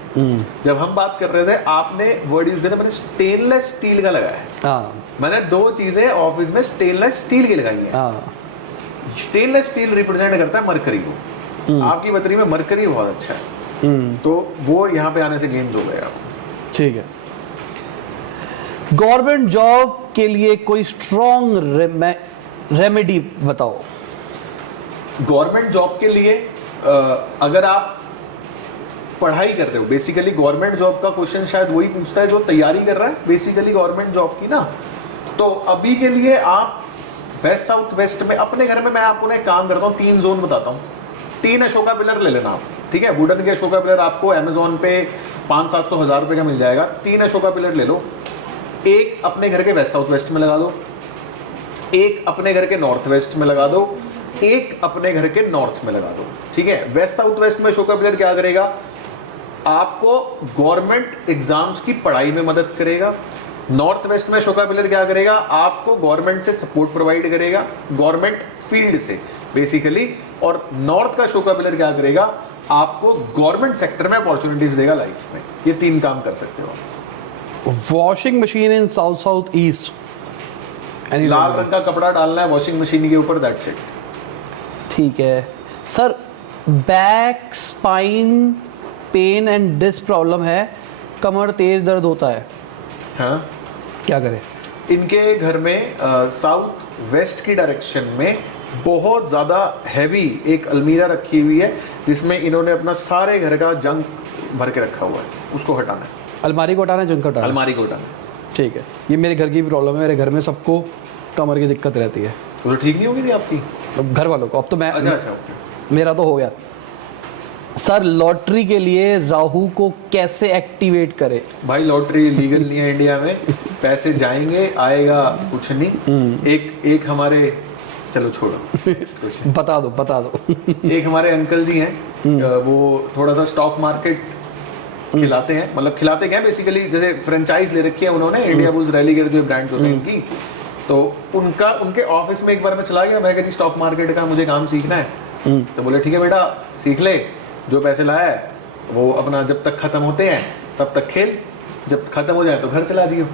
जब हम बात कर रहे थे, आपने वर्ड यूज किया था, मैंने स्टेनलेस स्टील का लगाया है। हाँ। मैंने 2 चीजें ऑफिस में स्टेनलेस स्टील की लगाई है। हाँ। स्टेनलेस स्टील रिप्रेजेंट करता है मरकरी को, आपकी बत्तरी में मरकरी बहुत अच्छा है, तो वो यहाँ पे आने से गेम्स हो गए आप। ठीक है। गवर्नमेंट जॉब के लिए कोई स्ट्रॉन्ग रेमेडी बताओ। गवर्नमेंट जॉब के लिए अगर आप पढ़ाई कर रहे हो, बेसिकली गवर्नमेंट जॉब का क्वेश्चन शायद वही पूछता है जो तैयारी कर रहा है बेसिकली गवर्नमेंट जॉब की ना, तो अभी के लिए आप वेस्ट साउथ वेस्ट में अपने घर में, मैं आपको ना एक काम करता हूँ, 3 जोन बताता हूँ। 3 अशोका पिलर ले लेना आप, ठीक है, वुडन के अशोका पिलर आपको अमेजोन पे 500-700 हज़ार रुपए का मिल जाएगा। 3 अशोका पिलर ले लो, एक अपने घर के वेस्ट साउथ वेस्ट में लगा दो, एक अपने घर के नॉर्थ वेस्ट में लगा दो, एक अपने घर के नॉर्थ में लगा दो, ठीक है। वेस्ट साउथ वेस्ट में अशोका पिलर क्या करेगा, आपको गवर्नमेंट एग्जाम्स की पढ़ाई में मदद करेगा। नॉर्थ वेस्ट में अशोका पिलर क्या करेगा, आपको गवर्नमेंट से सपोर्ट प्रोवाइड करेगा, गवर्नमेंट फील्ड से बेसिकली। और नॉर्थ का अशोका पिलर क्या करेगा, आपको गवर्नमेंट सेक्टर में अपॉर्चुनिटीज देगा लाइफ में। ये 3 काम कर सकते हो। वॉशिंग मशीन इन साउथ साउथ ईस्ट, लाल रंग का कपड़ा डालना है वॉशिंग मशीन के ऊपर, दैट्स इट। ठीक है sir. Back spine pain and disc problem है, कमर तेज दर्द होता है, हाँ, क्या करें? इनके घर में साउथ वेस्ट की डायरेक्शन में बहुत ज्यादा हैवी एक अलमीरा रखी हुई है, जिसमें इन्होंने अपना सारे घर का जंक भर के रखा हुआ है, उसको हटाना है। अलमारी को हटाना है, जंक हटाना है? अलमारी को हटाना है। ठीक है, ये मेरे घर की भी प्रॉब्लम है, मेरे घर में सबको कमर की दिक्कत रहती है। तो ठीक नहीं होगी थी आपकी? अब घर वालों को, अब तो मैं, अच्छा ओके। मेरा तो हो गया। सर लॉटरी के लिए राहु को कैसे एक्टिवेट करें? भाई लॉटरी लीगल नहीं है इंडिया में, पैसे जाएंगे आएगा कुछ नहीं। एक हमारे, चलो छोड़ो बता दो एक हमारे अंकल जी हैं, वो थोड़ा सा स्टॉक मार्केट खिलाते हैं, मतलब खिलाते क्या बेसिकली, जैसे फ्रेंचाइज ले रखी है उन्होंने, इंडिया बुल्स, रैली गेयर जो ब्रांड्स होते हैं इनकी, तो उनके ऑफिस में एक बार मैं चला गया, मैं कहा जी स्टॉक मार्केट का मुझे काम सीखना है। तो बोले ठीक है बेटा सीख ले, जो पैसे लाया है वो अपना जब तक खत्म होते हैं तब तक खेल, जब खत्म हो जाए तो घर चला जियो।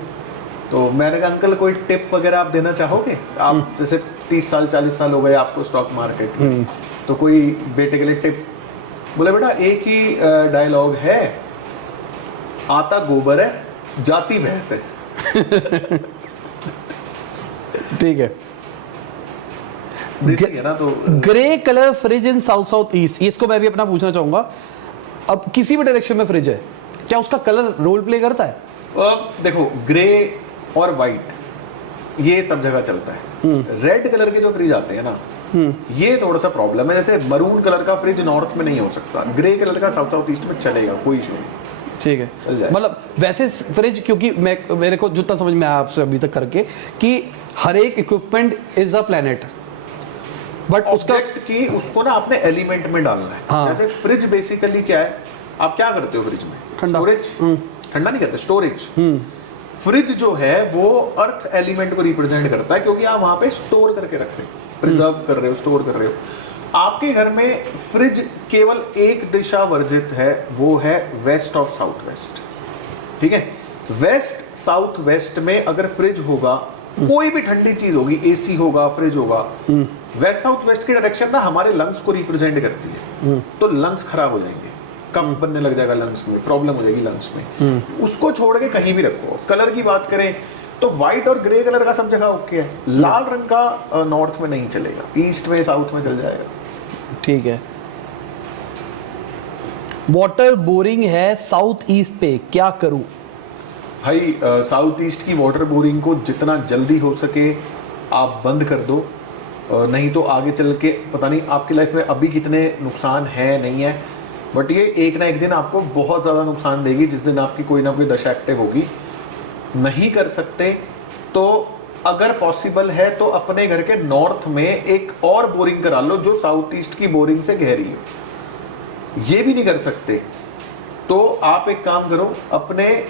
तो मैंने कहा अंकल कोई टिप वगैरह आप देना चाहोगे, आप जैसे 30 साल 40 साल हो गए आपको स्टॉक मार्केट में, तो कोई बेटे के लिए टिप? बोले बेटा एक ही डायलॉग है, आता गोबर है जाती भैंस है। ठीक है। है ना, तो ग्रे कलर फ्रिज इन साउथ साउथ ईस्ट, इसको मैं भी अपना पूछना चाहूंगा। अब किसी भी डायरेक्शन में फ्रिज है, क्या उसका कलर रोल प्ले करता है? अब देखो ग्रे और वाइट ये सब जगह चलता है। रेड कलर के जो फ्रिज आते हैं ना, ये थोड़ा सा प्रॉब्लम है। जैसे मरून कलर का फ्रिज नॉर्थ में नहीं हो सकता, ग्रे कलर का साउथ साउथ ईस्ट में चलेगा, कोई इशू नहीं। ठीक है, मतलब वैसे फ्रिज, क्योंकि मेरे को जितना समझ में आया आपसे अभी तक करके, कि हर एक equipment is a planet, but उसका की उसको ना आपने एलिमेंट में डालना है। हाँ। जैसे फ्रिज बेसिकली क्या है, आप क्या करते हो फ्रिज में? ठंडा। स्टोरेज। ठंडा नहीं करते, स्टोरेज। फ्रिज जो है वो अर्थ एलिमेंट को रिप्रेजेंट करता है, क्योंकि आप वहां पे स्टोर करके रख रहे हो, प्रिजर्व कर रहे हो, स्टोर कर रहे हो। आपके घर में फ्रिज केवल एक दिशा वर्जित है, वो है वेस्ट ऑफ साउथ वेस्ट। ठीक है, वेस्ट साउथ वेस्ट में अगर फ्रिज होगा, कोई भी ठंडी चीज होगी, एसी होगा, फ्रिज होगा, वेस्ट साउथ वेस्ट की डायरेक्शन ना हमारे लंग्स को रिप्रेजेंट करती है, तो लंग्स खराब हो जाएंगे, कफ बनने लग जाएगा लंग्स में, प्रॉब्लम हो जाएगी लंग्स में। उसको छोड़ के कहीं भी रखो। कलर की बात करें तो व्हाइट और ग्रे कलर का सब जगह ओके है, लाल रंग का नॉर्थ में नहीं चलेगा, ईस्ट में साउथ में चल जाएगा। ठीक है। वाटर बोरिंग है साउथ ईस्ट पे, क्या करूं? भाई साउथ ईस्ट की वाटर बोरिंग को जितना जल्दी हो सके आप बंद कर दो, नहीं तो आगे चल के पता नहीं आपकी लाइफ में अभी कितने नुकसान है नहीं है, बट ये एक ना एक दिन आपको बहुत ज़्यादा नुकसान देगी, जिस दिन आपकी कोई ना कोई दशा एक्टिव होगी। नहीं कर सकते तो अगर पॉसिबल है तो अपने घर के नॉर्थ में एक और बोरिंग करा लो जो साउथ ईस्ट की बोरिंग से गहरी हो। ये भी नहीं कर सकते तो आप एक काम करो, अपने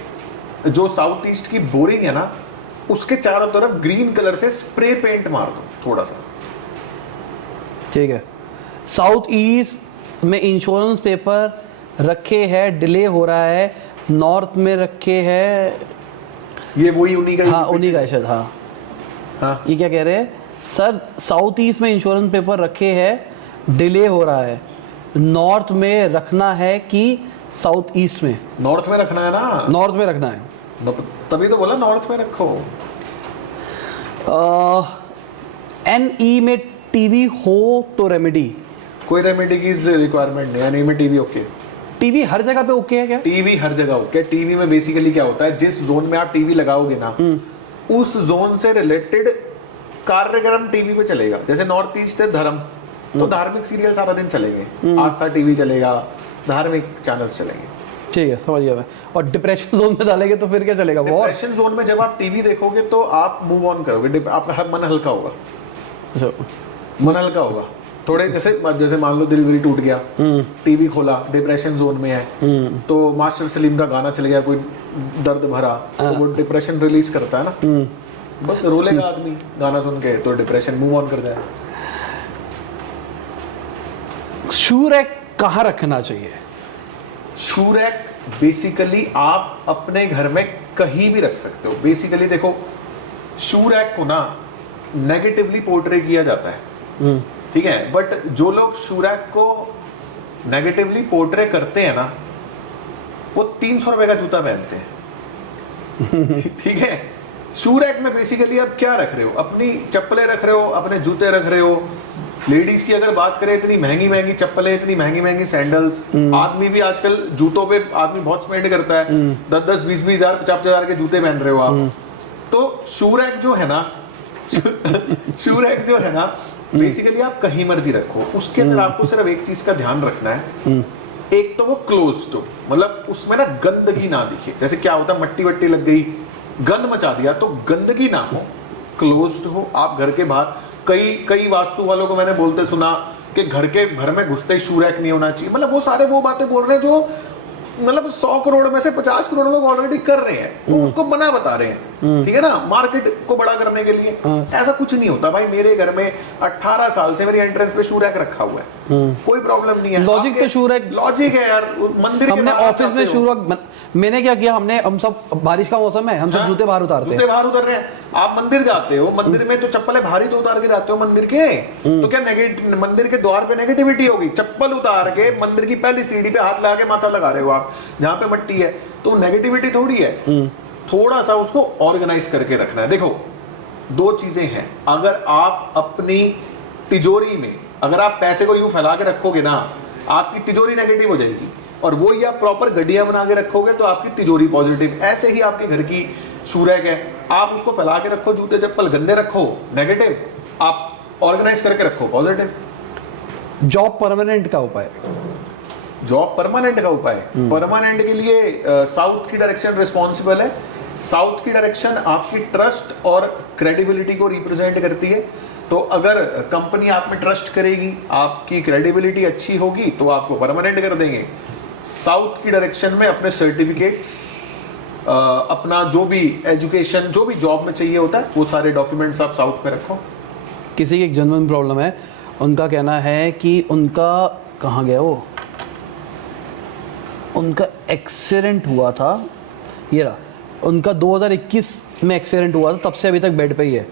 जो साउथ ईस्ट की बोरिंग है ना, उसके चारों तरफ ग्रीन कलर से स्प्रे पेंट मार दो थोड़ा सा। ठीक है। साउथ ईस्ट में इंश्योरेंस पेपर रखे हैं, डिले हो रहा है, नॉर्थ में रखे हैं, ये वही उन्हीं का, हाँ उन्हीं का है शायद। हाँ हाँ, ये क्या कह रहे हैं, सर साउथ ईस्ट में इंश्योरेंस पेपर रखे हैं, डिले हो रहा है, नॉर्थ में रखना है कि साउथ ईस्ट में? नॉर्थ में रखना है ना, नॉर्थ में रखना है। तभी तो बोला नॉर्थ में रखो। NE में टीवी हो तो रेमेडी? कोई रेमेडी की रिक्वायरमेंट नहीं है, NE में टीवी ओके। टीवी हर जगह पे ओके है क्या? टीवी हर जगह ओके। टीवी में बेसिकली क्या होता है, जिस जोन में आप टीवी लगाओगे ना, उस जोन से रिलेटेड कार्यक्रम टीवी पे चलेगा। जैसे नॉर्थ ईस्ट है धर्म, तो धार्मिक सीरियल सारा दिन चलेंगे, आस्था टीवी चलेगा, धार्मिक चैनल्स चलेंगे। ठीक है, समझ गया मैं। और डिप्रेशन जोन में डालेंगे तो फिर क्या चलेगा? वो डिप्रेशन जोन में जब आप टीवी देखोगे तो आप मूव ऑन करोगे, आपका मन हल्का होगा। अच्छा, मन हल्का होगा थोड़े। जैसे मान लो दिल टूट गया, टीवी खोला, डिप्रेशन जोन में है, तो मास्टर सलीम का गाना चल गया कोई दर्द भरा, तो वो डिप्रेशन रिलीज करता है ना, बस रोलेगा आदमी गाना सुन के, तो डिप्रेशन मूव ऑन कर जाए। शू रैक कहाँ रखना चाहिए? शू रैक बेसिकली आप अपने घर में कहीं भी रख सकते हो। बेसिकली देखो, शू रैक को ना नेगेटिवली पोर्ट्रे किया जाता है, ठीक है, बट जो लोग शू रैक को नेगेटिवली पोर्ट्रे करते हैं ना, वो 300 रुपए का जूता पहनते हैं। ठीक है, शू रैक में बेसिकली आप क्या रख रहे हो? अपनी चप्पलें रख रहे हो, अपने जूते रख रहे हो। लेडीज की अगर बात करें, इतनी महंगी महंगी चप्पलें, इतनी महंगी महंगी सैंडल्स। आदमी भी आजकल जूतों पे आदमी बहुत स्पेंड करता है, 10-10, 20-20 हजार, 50-50 हजार के जूते पहन रहे हो आप। तो शू रैक जो है ना, शू रैक जो है ना, बेसिकली आप कहीं मर्जी रखो, उसके अंदर आपको सिर्फ एक चीज का ध्यान रखना है। एक तो वो क्लोज्ड हो, मतलब उसमें ना गंदगी ना दिखे। जैसे क्या होता है, मट्टी वट्टी लग गई, गंद मचा दिया, तो गंदगी ना हो, क्लोज्ड हो। आप घर के बाहर, कई वास्तु वालों को मैंने बोलते सुना कि घर में घुसते ही शू रैक नहीं होना चाहिए। मतलब वो सारे वो बातें बोल रहे हैं जो मतलब 100 करोड़ में से 50 करोड़ लोग ऑलरेडी कर रहे हैं, वो उसको बना बता रहे हैं, ठीक है ना, मार्केट को बड़ा करने के लिए। ऐसा कुछ नहीं होता भाई। मेरे घर में 18 साल से मेरी एंट्रेंस पे शू रैक रखा हुआ है, कोई प्रॉब्लम नहीं है। लॉजिक तो शू रैक, लॉजिक है यार। मंदिर के हमने ऑफिस में शू रैक, मैंने क्या किया, हम सब बारिश का मौसम है, हम सब जूते बाहर उतारते हैं। जूते बाहर उतर रहे हैं। आप मंदिर जाते हो, मंदिर में तो चप्पलें भारी तो उतार के जाते हो मंदिर के, तो क्या मंदिर के द्वार पे नेगेटिविटी होगी? चप्पल उतार के मंदिर की पहली सीढ़ी पे हाथ लगा के माथा लगा रहे हो आप, जहां पे मट्टी है, तो नेगेटिविटी थोड़ी है। थोड़ा सा उसको ऑर्गेनाइज करके रखना है। देखो, दो चीजें हैं। अगर आप अपनी तिजोरी में अगर आप पैसे को यूं फैला के रखोगे ना, आपकी तिजोरी नेगेटिव हो जाएगी, और वो ही आप प्रॉपर गड्डियां बना के रखोगे तो आपकी तिजोरी पॉजिटिव। ऐसे ही आपके घर की शू रैक है, आप उसको फैला के रखो, जूते चप्पल गंदे रखो नेगेटिव, आप ऑर्गेनाइज करके रखो पॉजिटिव। जॉब परमानेंट का उपाय? जॉब परमानेंट का उपाय, परमानेंट के लिए साउथ की डायरेक्शन रिस्पॉन्सिबल है। साउथ की डायरेक्शन आपकी ट्रस्ट और क्रेडिबिलिटी को रिप्रेजेंट करती है। तो अगर कंपनी आप में ट्रस्ट करेगी, आपकी क्रेडिबिलिटी अच्छी होगी, तो आपको परमानेंट कर देंगे। साउथ की डायरेक्शन में अपने सर्टिफिकेट्स, अपना जो भी एजुकेशन, जो भी जॉब में चाहिए होता है, वो सारे डॉक्यूमेंट्स आप साउथ में रखो। किसी की एक जेन्युइन प्रॉब्लम है, उनका कहना है कि उनका कहाँ गया वो, उनका एक्सीडेंट हुआ था, ये रहा, उनका 2021 में एक्सीडेंट हुआ था, तब से अभी तक बेड पे ही है।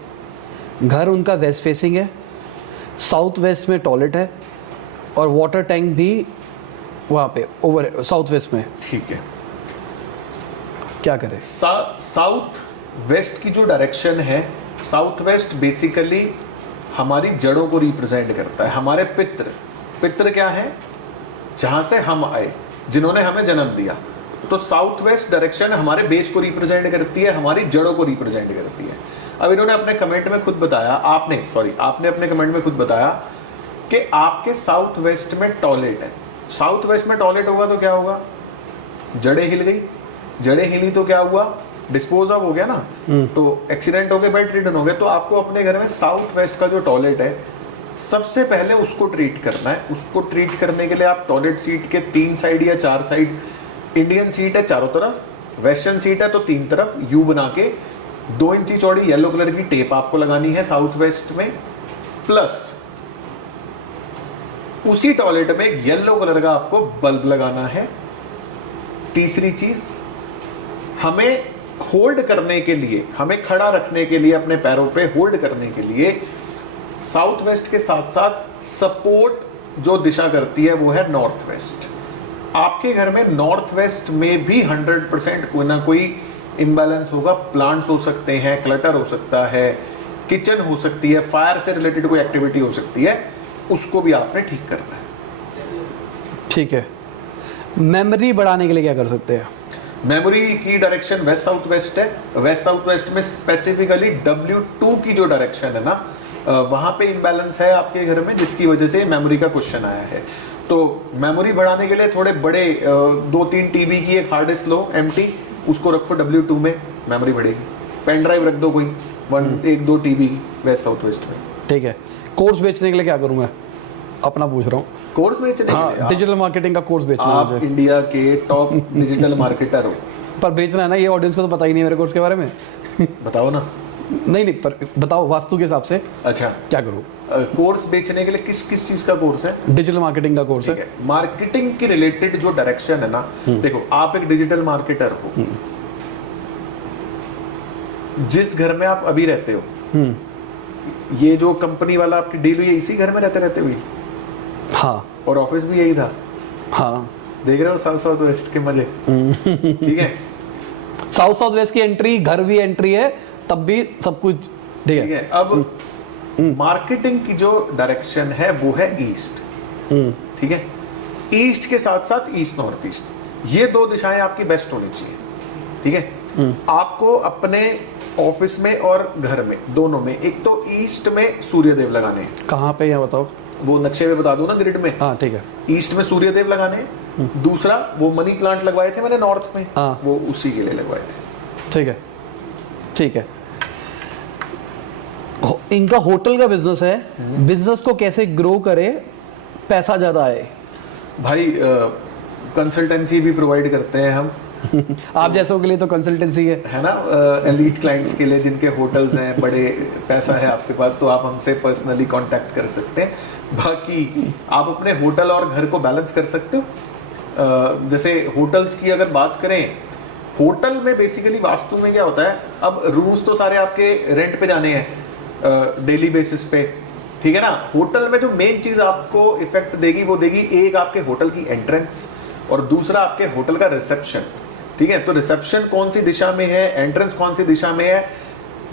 घर उनका वेस्ट फेसिंग है, साउथ वेस्ट में टॉयलेट है, और वाटर टैंक भी वहाँ पे ओवर साउथ वेस्ट में। ठीक है, क्या करें? साउथ वेस्ट की जो डायरेक्शन है, साउथ वेस्ट बेसिकली हमारी जड़ों को रिप्रेजेंट करता है। हमारे पितृ क्या है? जहां से हम आए, जिन्होंने हमें जन्म दिया। तो साउथ वेस्ट डायरेक्शन हमारे बेस को रिप्रेजेंट करती है, हमारी जड़ों को रिप्रेजेंट करती है। अब इन्होंने अपने कमेंट में खुद बताया, आपने अपने कमेंट में खुद बताया कि आपके साउथ वेस्ट में टॉयलेट है। साउथ वेस्ट में टॉयलेट होगा तो क्या होगा? जड़ें हिल गई, जड़ें हिली तो क्या हुआ? डिस्पोज ऑफ हो गया ना, तो एक्सीडेंट हो गए, बेड रिटर्न हो गए। तो आपको अपने घर में साउथ वेस्ट का जो टॉयलेट है, सबसे पहले उसको ट्रीट करना है। उसको ट्रीट करने के लिए आप टॉयलेट सीट के 3 साइड या 4 साइड, इंडियन सीट है चारों तरफ, वेस्टर्न सीट है तो 3 तरफ यू बना के 2 इंची चौड़ी येलो कलर की टेप आपको लगानी है साउथ वेस्ट में। प्लस उसी टॉयलेट में एक येलो कलर का आपको बल्ब लगाना है। तीसरी चीज, हमें होल्ड करने के लिए, हमें खड़ा रखने के लिए, अपने पैरों पे होल्ड करने के लिए साउथ वेस्ट के साथ साथ सपोर्ट जो दिशा करती है वो है नॉर्थ वेस्ट। आपके घर में नॉर्थ वेस्ट में भी 100% कोई ना कोई इम्बैलेंस होगा। प्लांट्स हो सकते हैं, क्लटर हो सकता है, किचन हो सकती है, फायर से रिलेटेड कोई एक्टिविटी हो सकती है, उसको भी आपने ठीक करना है। ठीक है, मेमोरी बढ़ाने के लिए क्या कर सकते हैं? मेमोरी की डायरेक्शन वेस्ट साउथ वेस्ट है। वेस्ट साउथ वेस्ट में स्पेसिफिकली W2 की जो डायरेक्शन है ना, वहां पे इम्बैलेंस है आपके घर में, जिसकी वजह से मेमोरी का क्वेश्चन आया है। तो मेमोरी बढ़ाने के लिए थोड़े बड़े 2-3 TB की एक हार्ड डिस्क लो एम्प्टी, उसको रखो W2 में, मेमोरी बढ़ेगी। पेन ड्राइव रख दो कोई 1-2 TB वेस्ट साउथ वेस्ट में। ठीक है, कोर्स बेचने के लिए क्या करूंगा? अपना पूछ रहा हूँ। कोर्स बेचने के लिए डिजिटल मार्केटिंग का कोर्स बेचना है आप मुझे। इंडिया के टॉप डिजिटल मार्केटर हो। पर बेचना है ना, ये ऑडियंस को तो पता ही नहीं है मेरे कोर्स के बारे में। बताओ ना। नहीं, पर बताओ वास्तु के हिसाब से अच्छा, क्या करूँ? कोर्स बेचने के लिए किस किस चीज का कोर्स है? डिजिटल मार्केटिंग का कोर्स है। मार्केटिंग की रिलेटेड जो डायरेक्शन है ना, देखो आप एक डिजिटल मार्केटर हो। जिस घर में आप अभी रहते हो, ये जो कंपनी वाला आपकी डील हुई है, इसी घर में रहते रहते हुई? हाँ। और ऑफिस भी यही था? हाँ। देख रहे हो साउथ साउथ वेस्ट के मजे। ठीक है, साउथ साउथ वेस्ट की एंट्री, घर भी एंट्री है, तब भी सब कुछ ठीक है। अब मार्केटिंग की जो डायरेक्शन है वो है ईस्ट। ठीक है, ईस्ट के साथ साथ ईस्ट नॉर्थ ईस्ट, ये दो दिशाएं आपकी बेस्ट होनी चाहिए। ठीक है, आपको अपने ऑफिस में और घर में दोनों में, एक तो ईस्ट में सूर्यदेव लगाने हैं। कहाँ पे, यहाँ बताओ। वो नक्शे में बता दूं ना, ग्रिड में। हाँ ठीक है। ईस्ट में सूर्यदेव लगाने हैं। दूसरा वो मनी प्लांट लगवाए थे मैंने नॉर्थ में, हाँ। वो उसी के लिए लगवाए थे। ठीक है, ठीक है। इनका होटल का बिजनेस है, बिजनेस को कैसे ग्रो करे, पैसा ज्यादा आए? भाई कंसल्टेंसी भी प्रोवाइड करते हैं हम। आप जैसों के लिए तो कंसल्टेंसी है ना, एलीट क्लाइंट्स के लिए जिनके होटल्स हैं, बड़े पैसा है आपके पास, तो आप हमसे पर्सनली कांटेक्ट कर सकते हैं। बाकी आप अपने होटल और घर को बैलेंस कर सकते हो। जैसे होटल्स की अगर बात करें, होटल में बेसिकली वास्तु में क्या होता है, अब रूम्स तो सारे आपके रेंट पे जाने हैं डेली बेसिस पे। ठीक है ना, होटल में जो मेन चीज आपको इफेक्ट देगी वो देगी, एक आपके होटल की एंट्रेंस और दूसरा आपके होटल का रिसेप्शन। ठीक है, तो रिसेप्शन कौन सी दिशा में है, एंट्रेंस कौन सी दिशा में है,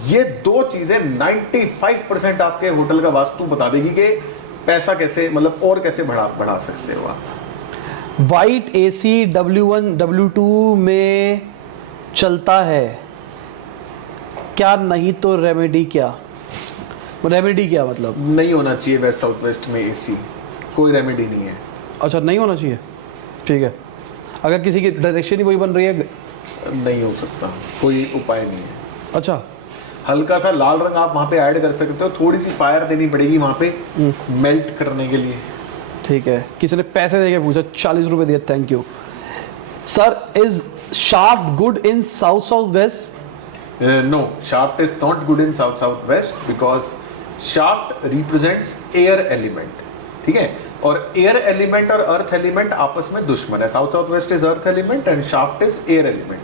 ये दो चीजें 95% आपके होटल का वास्तु बता देगी कि पैसा कैसे, मतलब और कैसे बढ़ा सकते हो आप। वाइट AC W1 W2 में चलता है क्या? नहीं तो रेमेडी क्या? रेमेडी क्या मतलब? नहीं होना चाहिए वेस्ट साउथ वेस्ट में AC, कोई रेमेडी नहीं है। अच्छा, नहीं होना चाहिए। ठीक है, अगर किसी की डायरेक्शन ही वही बन रही है, नहीं हो सकता, कोई उपाय नहीं है। अच्छा, हल्का सा लाल रंग आप वहां पे ऐड कर सकते हो, थोड़ी सी फायर देनी पड़ेगी वहां पे मेल्ट करने के लिए। ठीक है, किसी ने पैसे देके पूछा, 40 रुपए दिए, thank you sir. Is shaft good in south south west? No, shaft is not good in south southwest because shaft represents air element. ठीक है, और एयर एलिमेंट और अर्थ एलिमेंट आपस में दुश्मन है। South south west is earth element and shaft is air element.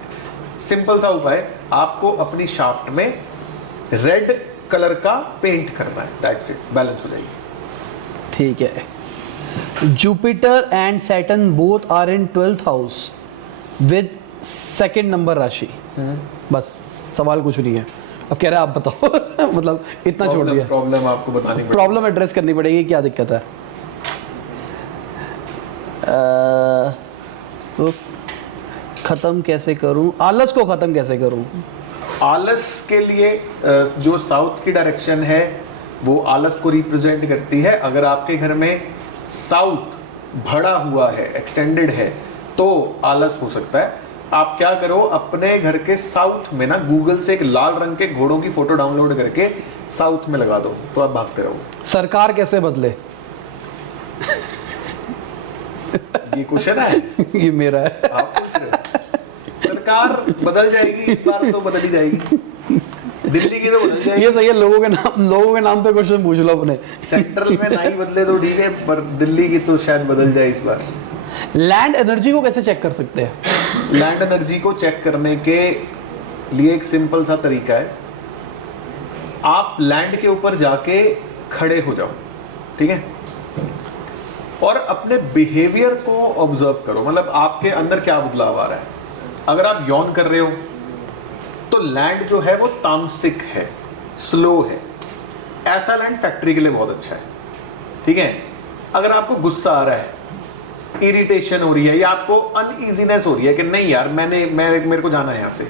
Simple सा उपाय, आपको अपनी शाफ्ट में रेड कलर का पेंट करना है, दैट्स इट, बैलेंस हो जाएगी। ठीक है। Jupiter and Saturn both are in 12th house with second number राशि। बस, सवाल कुछ नहीं है। अब कह रहे हैं आप बताओ मतलब इतना छोड़ दिया। प्रॉब्लम आपको बतानी पड़ेगी, प्रॉब्लम एड्रेस करनी पड़ेगी, क्या दिक्कत है? तो खत्म कैसे करूं, आलस को खत्म कैसे करूं? आलस के लिए जो साउथ की डायरेक्शन है वो आलस को रिप्रेजेंट करती है। अगर आपके घर में साउथ भरा हुआ है, एक्सटेंडेड है, तो आलस हो सकता है। आप क्या करो, अपने घर के साउथ में ना गूगल से एक लाल रंग के घोड़ों की फोटो डाउनलोड करके साउथ में लगा दो, तो आप भागते रहो। सरकार कैसे बदले? ये क्वेश्चन है ये मेरा है। आप पूछ रहे हो। सरकार बदल जाएगी, इस बार तो बदल ही जाएगी। दिल्ली की तो बदल जाएगी। ये सही है, लोगों के नाम पे क्वेश्चन पूछ लो अपने। सेंट्रल में नहीं बदले तो ठीक है, पर दिल्ली की तो शायद बदल जाए इस बार। लैंड एनर्जी को कैसे चेक कर सकते हैं? लैंड एनर्जी को चेक करने के लिए एक सिंपल सा तरीका है। आप लैंड के ऊपर जाके खड़े हो जाओ, ठीक है, और अपने बिहेवियर को ऑब्जर्व करो, मतलब आपके अंदर क्या बदलाव आ रहा है। अगर आप यौन कर रहे हो तो लैंड जो है वो तामसिक है, स्लो है, ऐसा लैंड फैक्ट्री के लिए बहुत अच्छा है, ठीक है। अगर आपको गुस्सा आ रहा है, इरिटेशन हो रही है, या आपको अनईजीनेस हो रही है कि नहीं यार मेरे को जाना है यहाँ से,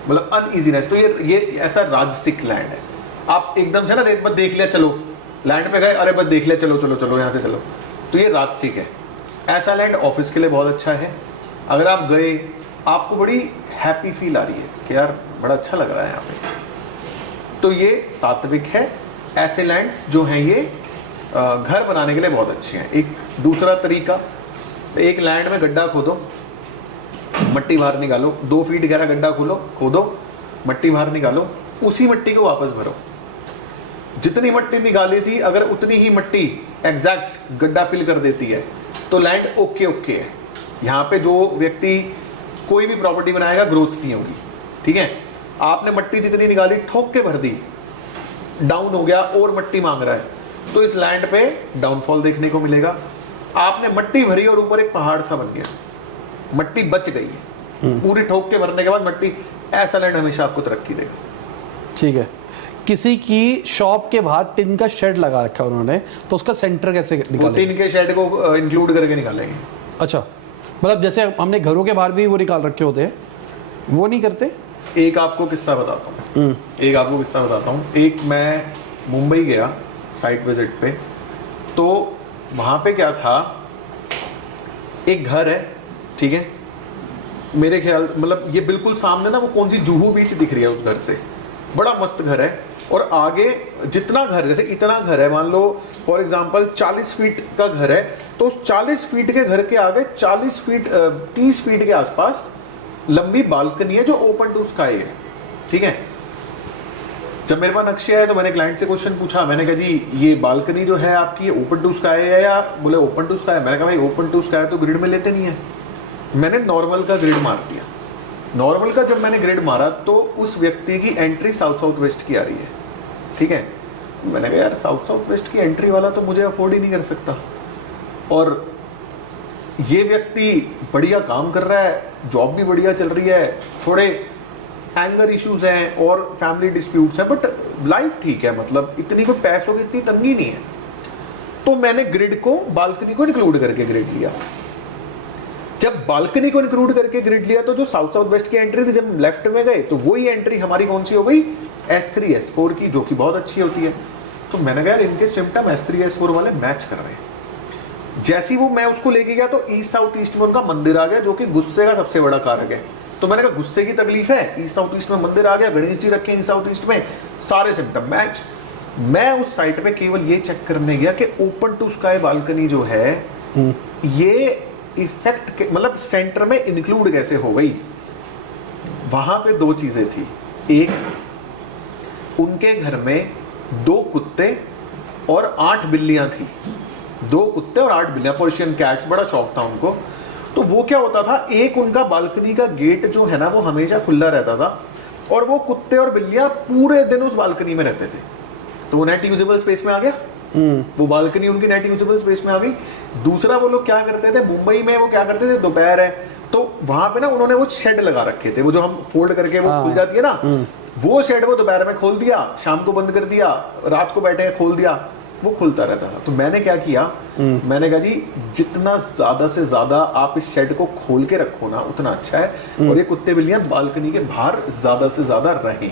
मतलब अनईजीनेस, तो ये ऐसा राजसिक लैंड है। आप एकदम से ना एक बार देख लिया चलो, लैंड में गए, अरे बस देख लिया चलो चलो चलो यहाँ से चलो, तो ये राजसिक है। ऐसा लैंड ऑफिस के लिए बहुत अच्छा है। अगर आप गए, आपको बड़ी हैप्पी फील आ रही है कि यार बड़ा अच्छा लग रहा है यहाँ पे, तो ये सात्विक है। ऐसे लैंड्स जो हैं ये घर बनाने के लिए बहुत अच्छे हैं। एक दूसरा तरीका, एक लैंड में गड्ढा खोदो, मट्टी बाहर निकालो, 2 फीट गहरा गड्ढा खोदो, मट्टी बाहर निकालो, उसी मट्टी को वापस भरो। जितनी मट्टी निकाली थी अगर उतनी ही मट्टी एग्जैक्ट गड्ढा फिल कर देती है तो लैंड ओके है। यहाँ पे जो व्यक्ति कोई भी प्रॉपर्टी बनाएगा ग्रोथ नहीं होगी, ठीक है। आपने मट्टी जितनी निकाली ठोक के भर दी, डाउन हो गया और मट्टी मांग रहा है, तो इस लैंड पे डाउनफॉल देखने को मिलेगा। आपने मट्टी भरी और ऊपर एक पहाड़ सा बन गया, मट्टी बच गई है, पूरी ठोक के भरने के बाद मट्टी, ऐसा लैंड हमेशा आपको तरक्की देगा, ठीक है। किसी की शॉप के बाहर टिन का शेड लगा रखा है उन्होंने, तो उसका सेंटर कैसे निकालेंगे? टिन के शेड को इंक्लूड करके निकालेंगे। अच्छा, मतलब जैसे हमने घरों के बाहर भी वो निकाल रखे होते हैं, वो नहीं करते? एक आपको किस्सा बताता हूँ। एक मैं मुंबई गया साइट विजिट पे, तो वहां पे क्या था, एक घर है, ठीक है, मेरे ख्याल मतलब ये बिल्कुल सामने ना वो कौन सी जुहू बीच दिख रही है उस घर से, बड़ा मस्त घर है। और आगे जितना घर, जैसे इतना घर है, मान लो फॉर एग्जांपल 40 फीट का घर है, तो उस 40 फीट के घर के आगे 30 फीट के आसपास लंबी बालकनी है जो ओपन टू स्काई है, ठीक है। जब मेरे पास नक्शे आए तो मैंने क्लाइंट से क्वेश्चन पूछा, मैंने कहा जी ये बालकनी जो है आपकी ओपन टू स्काई है या? बोले ओपन टू स्काई। मैंने कहा भाई ओपन टू स्काई तो ग्रिड में लेते नहीं है। मैंने नॉर्मल का ग्रिड मार दिया। नॉर्मल का जब मैंने ग्रिड मारा तो उस व्यक्ति की एंट्री साउथ वेस्ट की आ रही है, ठीक है। मैंने कहा यार साउथ वेस्ट की एंट्री वाला तो मुझे अफोर्ड ही नहीं कर सकता, और ये व्यक्ति बढ़िया काम कर रहा है, जॉब भी बढ़िया चल रही है, थोड़े एंगर इश्यूज हैं और फैमिली डिस्प्यूट्स हैं, बट लाइफ ठीक है, मतलब इतनी कोई पैसों की इतनी तंगी नहीं है। तो मैंने ग्रिड को, बालकनी को इंक्लूड करके ग्रिड लिया। जब बालकनी को इंक्लूड करके ग्रिड लिया तो जो साउथ वेस्ट की एंट्री थी, जब लेफ्ट में गए तो वही एंट्री हमारी कौन सी हो गई, S3 S4 की, जो कि बहुत अच्छी होती है। तो मैंने कहा यार इनके सिम्टम S3 S4 वाले मैच कर रहे हैं। जैसी वो मैं उसको लेके गया तो ईस्ट साउथ ईस्ट में उनका मंदिर आ गया, जो कि गुस्से का सबसे बड़ा कारक है। तो मैंने कहा गुस्से की तकलीफ है, ईस्ट साउथ ईस्ट में मंदिर आ गया, गणेश जी रखे ईस्ट साउथ ईस्ट में, सारे सिम्टम मैच। मैं उस साइट पे केवल ये चेक करने गया कि ओपन टू स्काई बालकनी जो है ये इफेक्ट मतलब सेंटर में इंक्लूड कैसे हो गई। वहां पे 2 चीजें थी, एक उनके घर में 2 कुत्ते और 8 बिल्लियां थी, 2 कुत्ते और 8 बिल्लियां, पर्शियन कैट्स, बड़ा शौक था उनको। तो वो क्या होता था, एक उनका बालकनी का गेट जो है ना वो हमेशा खुला रहता था, और वो कुत्ते और बिल्लियां पूरे दिन उस बालकनी में रहते थे। तो वो नेट यूजेबल स्पेस में आ गया, वो बालकनी उनकी नेट यूजेबल स्पेस में आ गई। दूसरा वो लोग क्या करते थे, मुंबई में वो क्या करते थे, दोपहर है तो वहां पे ना उन्होंने वो शेड लगा रखे थे, वो जो हम फोल्ड करके वो खुल जाती है ना, वो शेड वो दोपहर में खोल दिया, शाम को बंद कर दिया, रात को बैठे खोल दिया, वो खुलता रहता था। तो मैंने क्या किया, मैंने कहा जी जितना ज्यादा से ज्यादा आप इस शेड को खोल के रखो ना उतना अच्छा है, और ये कुत्ते बिल्लियां बालकनी के बाहर ज्यादा से ज्यादा रहें,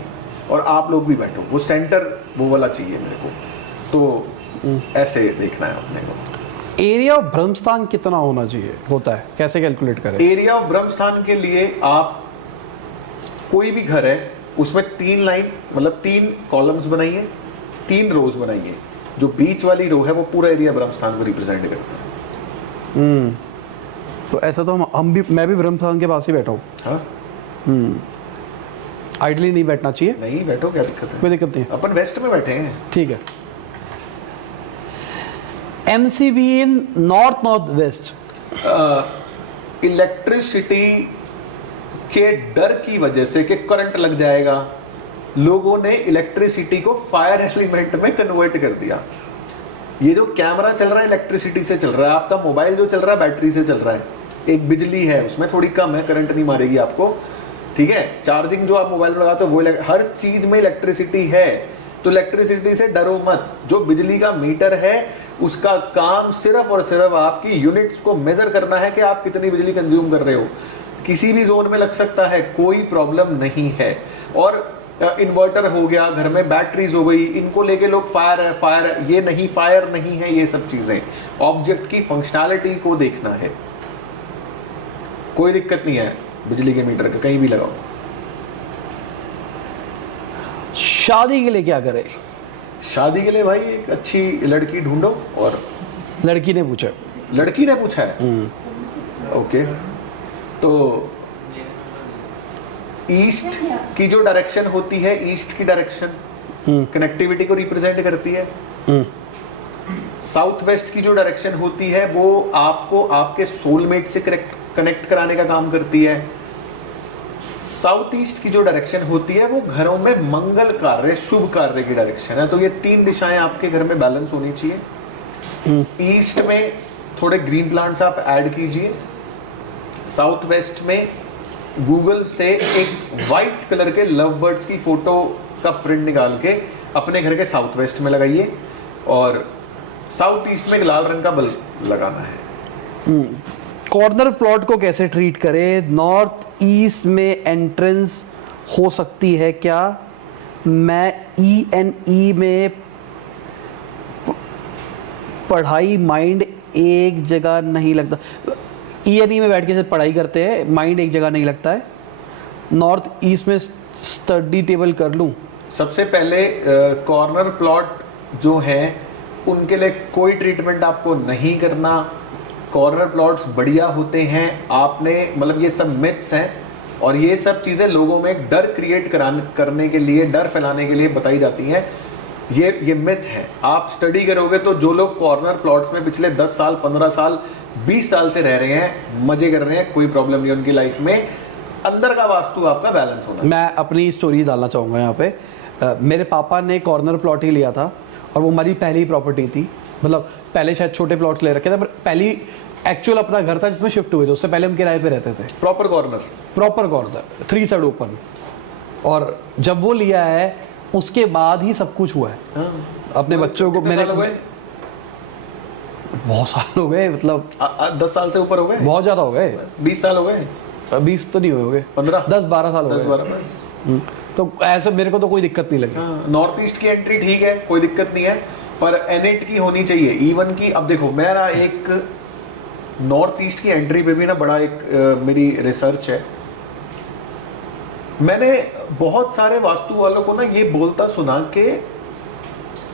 और आप लोग भी बैठो, वो सेंटर वो वाला चाहिए मेरे को। तो ऐसे देखना है अपने को। एरिया ऑफ ब्रह्मस्थान कितना होना चाहिए, होता है, कैसे कैलकुलेट करें? एरिया ऑफ ब्रह्मस्थान के लिए आप कोई भी घर है उसमें 3 लाइन मतलब 3 कॉलम्स बनाइए, 3 रोज बनाइए, जो बीच वाली रो है वो पूरा एरिया ब्रह्मस्थान को रिप्रेजेंट करता है। तो ऐसा तो हम भी, मैं भी ब्रह्मस्थान के पास ही बैठा हूँ। हाँ आइडली नहीं बैठना चाहिए? नहीं बैठो, क्या दिक्कत है? कोई दिक्कत नहीं, अपन वेस्ट में बैठे हैं। ठीक है। MCB इन नॉर्थ वेस्ट, इलेक्ट्रिसिटी के डर की वजह से कि करंट लग जाएगा, लोगों ने इलेक्ट्रिसिटी को फायर एलिमेंट में कन्वर्ट कर दिया। ये जो कैमरा चल रहा है इलेक्ट्रिसिटी से चल रहा है, आपका मोबाइल जो चल रहा है बैटरी से चल रहा है, एक बिजली है उसमें थोड़ी कम है, करंट नहीं मारेगी आपको, ठीक है। चार्जिंग जो आप मोबाइल में लगाते हो वो हर चीज में इलेक्ट्रिसिटी है, तो इलेक्ट्रिसिटी से डरो मत। जो बिजली का मीटर है उसका काम सिर्फ और सिर्फ आपकी यूनिट्स को मेजर करना है कि आप कितनी बिजली कंज्यूम कर रहे हो। किसी भी जोन में लग सकता है, कोई प्रॉब्लम नहीं है। और इन्वर्टर हो गया, घर में बैटरीज हो गई, इनको लेके लोग फायर है फायर है, ये नहीं, फायर नहीं है ये सब चीजें। ऑब्जेक्ट की फंक्शनैलिटी को देखना है, कोई दिक्कत नहीं है बिजली के मीटर का, कहीं भी लगाओ। शादी के लिए क्या करे? शादी के लिए भाई एक अच्छी लड़की ढूंढो। और लड़की ने पूछा। लड़की ने पूछा है, ओके। तो ईस्ट की जो डायरेक्शन होती है, ईस्ट की डायरेक्शन कनेक्टिविटी को रिप्रेजेंट करती है। साउथ वेस्ट की जो डायरेक्शन होती है वो आपको आपके सोलमेट से कनेक्ट कराने का काम करती है। साउथ ईस्ट की जो डायरेक्शन होती है वो घरों में मंगल कार्य, शुभ कार्य की डायरेक्शन है। तो ये तीन दिशाएं आपके घर में बैलेंस होनी चाहिए। ईस्ट में थोड़े ग्रीन प्लांट्स आप ऐड कीजिए। साउथ वेस्ट में गूगल से एक वाइट कलर के लव बर्ड्स की फोटो का प्रिंट निकाल के अपने घर के साउथ वेस्ट में लगाइए। और साउथ ईस्ट में एक लाल रंग का बल्ब लगाना है। कॉर्नर प्लॉट को कैसे ट्रीट करें? नॉर्थ ईस्ट में एंट्रेंस हो सकती है क्या? मैं ENE में पढ़ाई, माइंड एक जगह नहीं लगता। ENE में बैठ के जब पढ़ाई करते हैं माइंड एक जगह नहीं लगता है। नॉर्थ ईस्ट में स्टडी टेबल कर लूं? सबसे पहले कॉर्नर प्लॉट जो है उनके लिए कोई ट्रीटमेंट आपको नहीं करना। कॉर्नर प्लॉट्स बढ़िया होते हैं। आपने मतलब ये सब मिथ्स हैं और ये सब चीजें लोगों में एक डर क्रिएट करने के लिए, डर फैलाने के लिए बताई जाती हैं। ये मिथ है। आप स्टडी करोगे तो जो लोग कॉर्नर प्लॉट्स में पिछले 10 साल, 15 साल, 20 साल से रह रहे हैं, मजे कर रहे हैं, कोई प्रॉब्लम नहीं उनकी लाइफ में। अंदर का वास्तु आपका बैलेंस होना। मैं अपनी स्टोरी डालना चाहूँगा यहाँ पे। मेरे पापा ने कॉर्नर प्लॉट ही लिया था और वो हमारी पहली प्रॉपर्टी थी। मतलब पहले शायद छोटे प्लॉट्स ले रखे थे, पर पहली एक्चुअल अपना घर था जिसमें शिफ्ट हुए थे। उससे पहले हम किराए पे रहते थे। Proper corner 3 side open. और जब वो लिया है उसके बाद ही सब कुछ हुआ है। अपने बच्चों को मैंने बहुत साल हो गए, मतलब 10 साल से ऊपर हो गए, बहुत ज्यादा हो गए। 20 साल हो गए, 20 तो नहीं हुए, 10-12 साल हो गए। तो ऐसे मेरे को तो कोई दिक्कत नहीं लगी। नॉर्थ ईस्ट की एंट्री ठीक है, कोई दिक्कत नहीं है, पर N8 की होनी चाहिए। इवन की अब देखो, मेरा एक नॉर्थ ईस्ट की एंट्री पे भी ना बड़ा एक मेरी रिसर्च है। मैंने बहुत सारे वास्तु वालों को ना ये बोलता सुना कि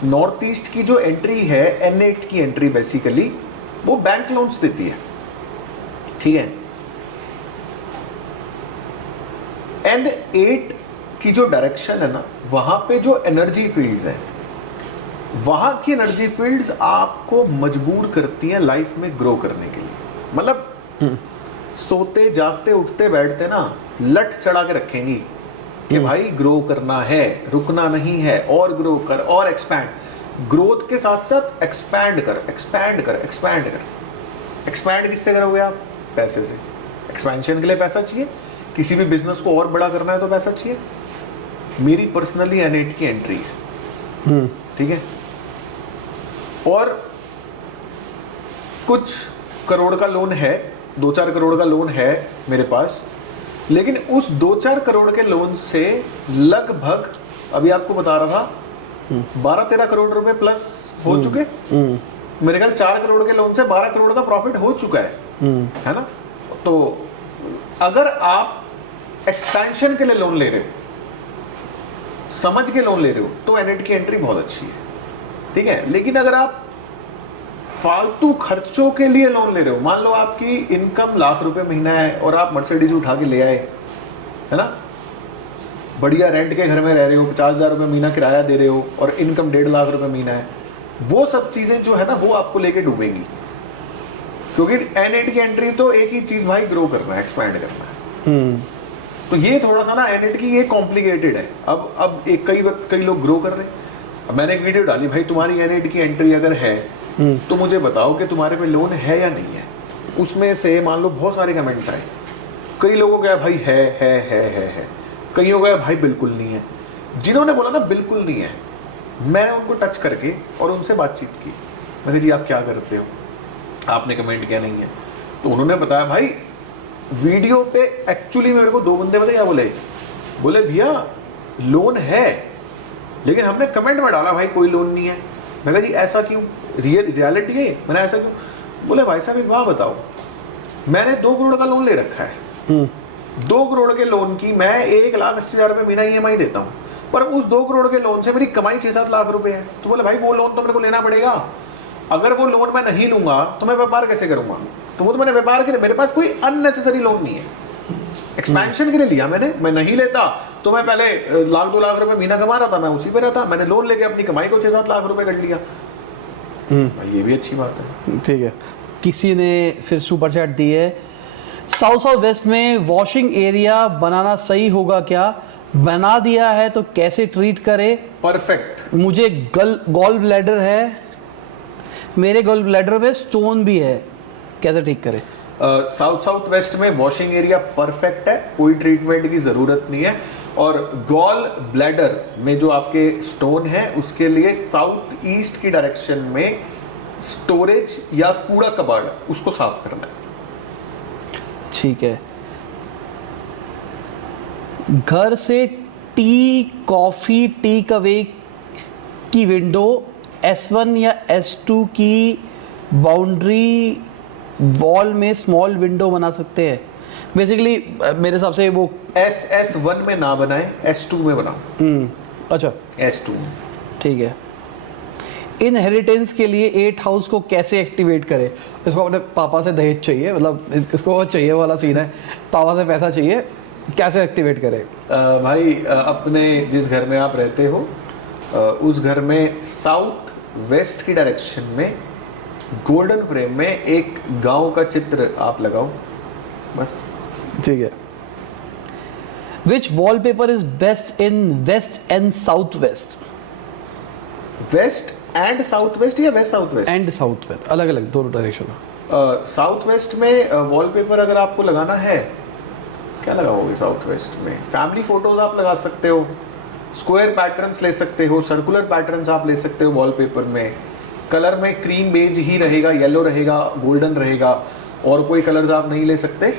नॉर्थ ईस्ट की जो एंट्री है, N8 की एंट्री बेसिकली वो बैंक लोन्स देती है, ठीक है। N8 की जो डायरेक्शन है ना, वहां पे जो एनर्जी फील्ड्स हैं, वहां की एनर्जी फील्ड्स आपको मजबूर करती हैं लाइफ में ग्रो करने के लिए। मतलब सोते जागते उठते बैठते ना लट चढ़ा के रखेंगी कि भाई ग्रो करना है, रुकना नहीं है, और ग्रो कर और एक्सपैंड। ग्रोथ के साथ साथ एक्सपैंड कर, एक्सपैंड कर, एक्सपैंड कर। एक्सपैंड किससे करोगे आप? पैसे से। एक्सपेंशन के लिए पैसा चाहिए। किसी भी बिजनेस को और बड़ा करना है तो पैसा चाहिए। मेरी पर्सनली N8 की एंट्री है, ठीक है। और कुछ करोड़ का लोन है, 2-4 करोड़ का लोन है मेरे पास, लेकिन उस 2-4 करोड़ के लोन से लगभग, अभी आपको बता रहा था, 12-13 करोड़ रुपए प्लस हो चुके। मेरे ख्याल 4 करोड़ के लोन से 12 करोड़ का प्रॉफिट हो चुका है ना। तो अगर आप एक्सपेंशन के लिए लोन ले रहे हो, समझ के लोन ले रहे हो, तो N8 की एंट्री बहुत अच्छी है, ठीक है। लेकिन अगर आप फालतू खर्चों के लिए लोन ले रहे हो, मान लो आपकी इनकम लाख रुपए महीना है और आप मर्सिडीज उठा के ले आए, है ना, बढ़िया रेंट के घर में रह रहे हो, 50,000 रुपए महीना किराया दे रहे हो और इनकम 1.5 लाख रुपए महीना है, वो सब चीजें जो है ना वो आपको लेके डूबेंगी। क्योंकि N8 की एंट्री तो एक ही चीज भाई, ग्रो करना है, एक्सपैंड करना है। तो ये थोड़ा सा ना N8 की ये कॉम्प्लिकेटेड है। अब एक कई लोग ग्रो कर रहे हैं, अब मैंने एक वीडियो डाली, भाई तुम्हारी N8 की एंट्री अगर है तो मुझे बताओ कि तुम्हारे पे लोन है या नहीं है। उसमें से मान लो बहुत सारे कमेंट्स आए, कई लोगों का भाई है, कईयों का भाई बिल्कुल नहीं है। जिन्होंने बोला ना बिल्कुल नहीं है, मैंने उनको टच करके और उनसे बातचीत की। मैंने जी आप क्या करते हो, आपने कमेंट किया नहीं है, तो उन्होंने बताया भाई वीडियो पे एक्चुअली मेरे को 2 बंदे पता क्या बोले भैया लोन है लेकिन हमने कमेंट में डाला भाई कोई लोन नहीं है। मैं कहा जी ऐसा क्यों, रियलिटी है, मैंने ऐसा क्यों? बोले भाई साहब एक बात बताओ, मैंने 2 करोड़ का लोन ले रखा है, 2 करोड़ के लोन की मैं 1,80,000 रुपए महीना EMI देता हूँ, पर उस 2 करोड़ के लोन से मेरी कमाई 6-7 लाख रुपए है। तो बोले भाई वो लोन तो मेरे को लेना पड़ेगा, अगर वो लोन मैं नहीं लूंगा तो मैं व्यापार कैसे करूंगा? तो वो तो मैंने व्यापार के लिए, मेरे पास कोई अननेसेसरी लोन नहीं है, एक्सपेंशन के लिए लिया मैंने। मैं नहीं लेता तो मैं पहले 1-2 लाख रुपए महीना कमा रहा था, मैं उसी पे रहता। मैंने लोन लेके अपनी कमाई को 6-7 लाख रुपए कर लिया। भाई ये भी अच्छी बात है। ठीक है, किसी ने फिर सुपर चैट दी है, साउथ और वेस्ट में वॉशिंग एरिया बनाना सही होगा क्या? बना दिया है तो कैसे ट्रीट करे? परफेक्ट। मुझे गॉल ब्लैडर है, मेरे गॉल ब्लैडर में स्टोन भी है, कैसे ठीक करे? साउथ वेस्ट में वॉशिंग एरिया परफेक्ट है, कोई ट्रीटमेंट की जरूरत नहीं है। और गॉल ब्लैडर में जो आपके स्टोन है उसके लिए साउथ ईस्ट की डायरेक्शन में स्टोरेज या कूड़ा कबाड़ उसको साफ करना है। ठीक है। घर से टी कॉफी टेक अवे की विंडो S1 या S2 की बाउंड्री वॉल में स्मॉल विंडो बना सकते हैं। बेसिकली मेरे हिसाब से वो S1 में ना बनाए, S2 में बनाओ। अच्छा S2 ठीक है। इनहेरिटेंस के लिए 8 हाउस को कैसे एक्टिवेट करें? इसको अपने पापा से दहेज चाहिए, मतलब इसको चाहिए वाला सीन है, पापा से पैसा चाहिए, कैसे एक्टिवेट करें? भाई अपने जिस घर में आप रहते हो उस घर में साउथ वेस्ट की डायरेक्शन में गोल्डन फ्रेम में एक गांव का चित्र आप लगाओ, बस। ठीक है। Which wallpaper is best in west and south west? West and south west या west south west? And south west, अलग अलग दोनों डायरेक्शन में। साउथ वेस्ट में वॉलपेपर अगर आपको लगाना है, क्या लगाओगे साउथ वेस्ट में? फैमिली फोटोज आप लगा सकते हो, स्क्वायर पैटर्न्स ले सकते हो, सर्कुलर पैटर्न्स आप ले सकते हो वॉलपेपर में। कलर में क्रीम बेज ही रहेगा, येलो रहेगा, गोल्डन रहेगा, और कोई कलर्स आप नहीं ले सकते।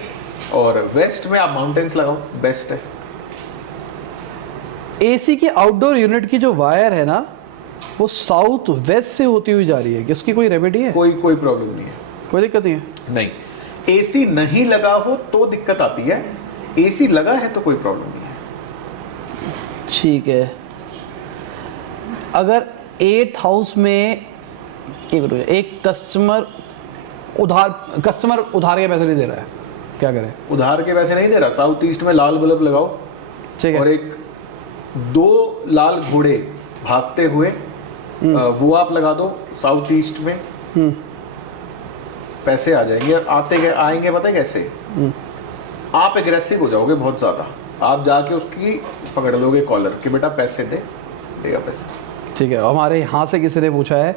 और वेस्ट में आप माउंटेन्स लगाओ, बेस्ट है। एसी के आउटडोर यूनिट की जो वायर है ना, वो साउथ वेस्ट से होती हुई जा रही है, कि उसकी कोई रेमेडी है? कोई प्रॉब्लम नहीं है, कोई दिक्कत नहीं है। नहीं, एसी नहीं लगा हो तो दिक्कत आती है, एसी लगा है तो कोई प्रॉब्लम नहीं है। ठीक है। अगर 8th हाउस में एक कस्टमर उधार के पैसे नहीं दे रहा है, क्या करें? उधार के पैसे नहीं दे रहा, साउथ ईस्ट में लाल बल्ब लगाओ। ठीक है। और एक 2 लाल घोड़े भागते हुए वो आप लगा दो साउथ ईस्ट में, पैसे आ जाएंगे। आएंगे पता है कैसे? आप एग्रेसिव हो जाओगे बहुत ज्यादा, आप जाके उसकी पकड़ लोगे कॉलर कि बेटा पैसे दे, देगा पैसे। ठीक है। हमारे यहाँ से किसी ने पूछा है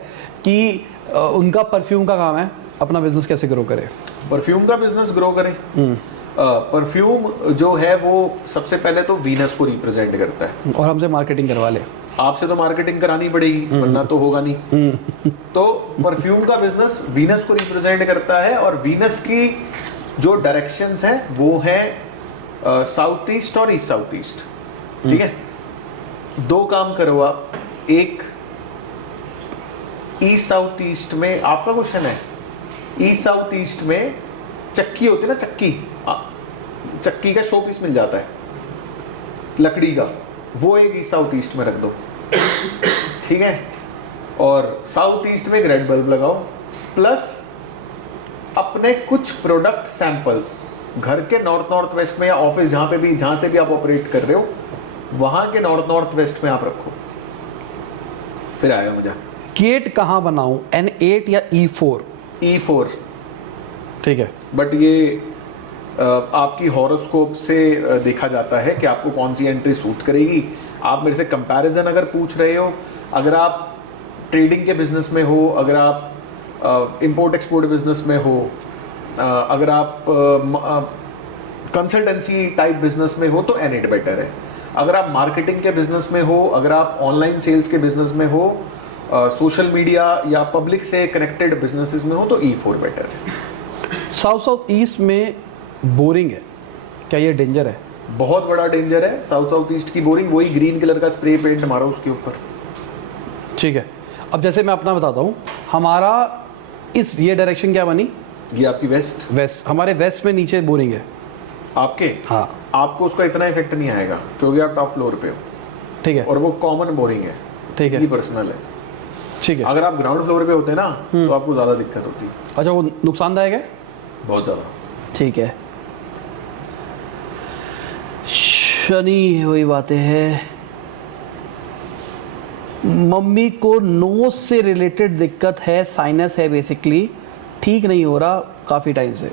कि उनका परफ्यूम का काम है, अपना बिजनेस कैसे ग्रो करे? परफ्यूम का बिजनेस ग्रो करें? परफ्यूम जो है वो सबसे पहले तो वीनस को रिप्रेजेंट करता है, और हमसे मार्केटिंग करवा ले। आपसे तो मार्केटिंग करानी पड़ेगी, वरना तो होगा नहीं। तो परफ्यूम का बिजनेस वीनस को रिप्रेजेंट करता है, और वीनस की जो डायरेक्शंस हैं वो है साउथ ईस्ट और ईस्ट साउथ ईस्ट। ठीक है, 2 काम करो आप। एक, ईस्ट साउथ ईस्ट में आपका क्वेश्चन है, ईस्ट साउथ ईस्ट में चक्की होती है ना, चक्की का शो पीस मिल जाता है लकड़ी का, वो एक ईस्ट साउथ ईस्ट में रख दो। ठीक है। और साउथ ईस्ट में एक रेड बल्ब लगाओ, प्लस अपने कुछ प्रोडक्ट सैंपल्स घर के नॉर्थ वेस्ट में या ऑफिस जहां से भी आप ऑपरेट कर रहे हो वहां के नॉर्थ वेस्ट में आप रखो, फिर आएगा मजा। गेट कहाँ बनाऊं, N8 या E4? E4। ठीक है। बट ये आपकी हॉरोस्कोप से देखा जाता है कि आपको कौन सी एंट्री सूट करेगी। आप मेरे से कंपैरिजन अगर पूछ रहे हो अगर आप ट्रेडिंग के बिजनेस में हो, अगर आप इंपोर्ट एक्सपोर्ट बिजनेस में हो, अगर आप कंसल्टेंसी टाइप बिजनेस में हो तो N8 बेटर है। अगर आप मार्केटिंग के बिजनेस में हो, अगर आप ऑनलाइन सेल्स के बिजनेस में हो, सोशल मीडिया या पब्लिक से कनेक्टेड बिजनेसेस में हो तो E4 बेटर है। साउथ ईस्ट में बोरिंग है, क्या ये डेंजर है? बहुत बड़ा डेंजर है साउथ ईस्ट की बोरिंग। वही ग्रीन कलर का स्प्रे पेंट मारो उसके ऊपर। ठीक है, अब जैसे मैं अपना बताता हूँ, हमारा ये डायरेक्शन क्या बनी? ये आपकी वेस्ट। हमारे वेस्ट में नीचे बोरिंग है आपके। हाँ, आपको उसका इतना इफेक्ट नहीं आएगा क्योंकि आप टॉप फ्लोर पे हो। ठीक है, और वो कॉमन बोरिंग है। ठीक है, ये पर्सनल है। ठीक है। अगर आप ग्राउंड फ्लोर पे होते ना तो आपको ज्यादा दिक्कत होती। अच्छा, वो नुकसानदायक है? बहुत ज्यादा। ठीक है। शनि वही बातें हैं। मम्मी को नोज से रिलेटेड दिक्कत है, साइनस है बेसिकली, ठीक नहीं हो रहा काफी टाइम से।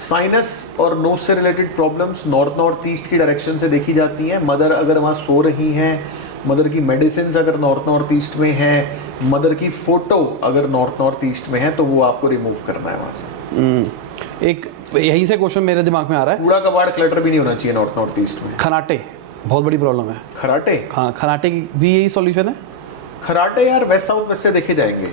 साइनस और नोज से रिलेटेड प्रॉब्लम्स नॉर्थ ईस्ट की डायरेक्शन से देखी जाती हैं। मदर अगर वहाँ सो रही हैं, मदर की मेडिसिन अगर नॉर्थ ईस्ट में है, मदर की फोटो अगर नॉर्थ ईस्ट में है तो वो आपको रिमूव करना है वहाँ से। एक यहीं से क्वेश्चन मेरे दिमाग में आ रहा है, कूड़ा कबाड़ क्लटर भी नहीं होना चाहिए नॉर्थ ईस्ट में। खनाटे बहुत बड़ी प्रॉब्लम है। खराटे? हाँ, खनाटे की भी यही सॉल्यूशन है। खराटे यार वेस्ट साउथ वेस्ट से देखे जाएंगे।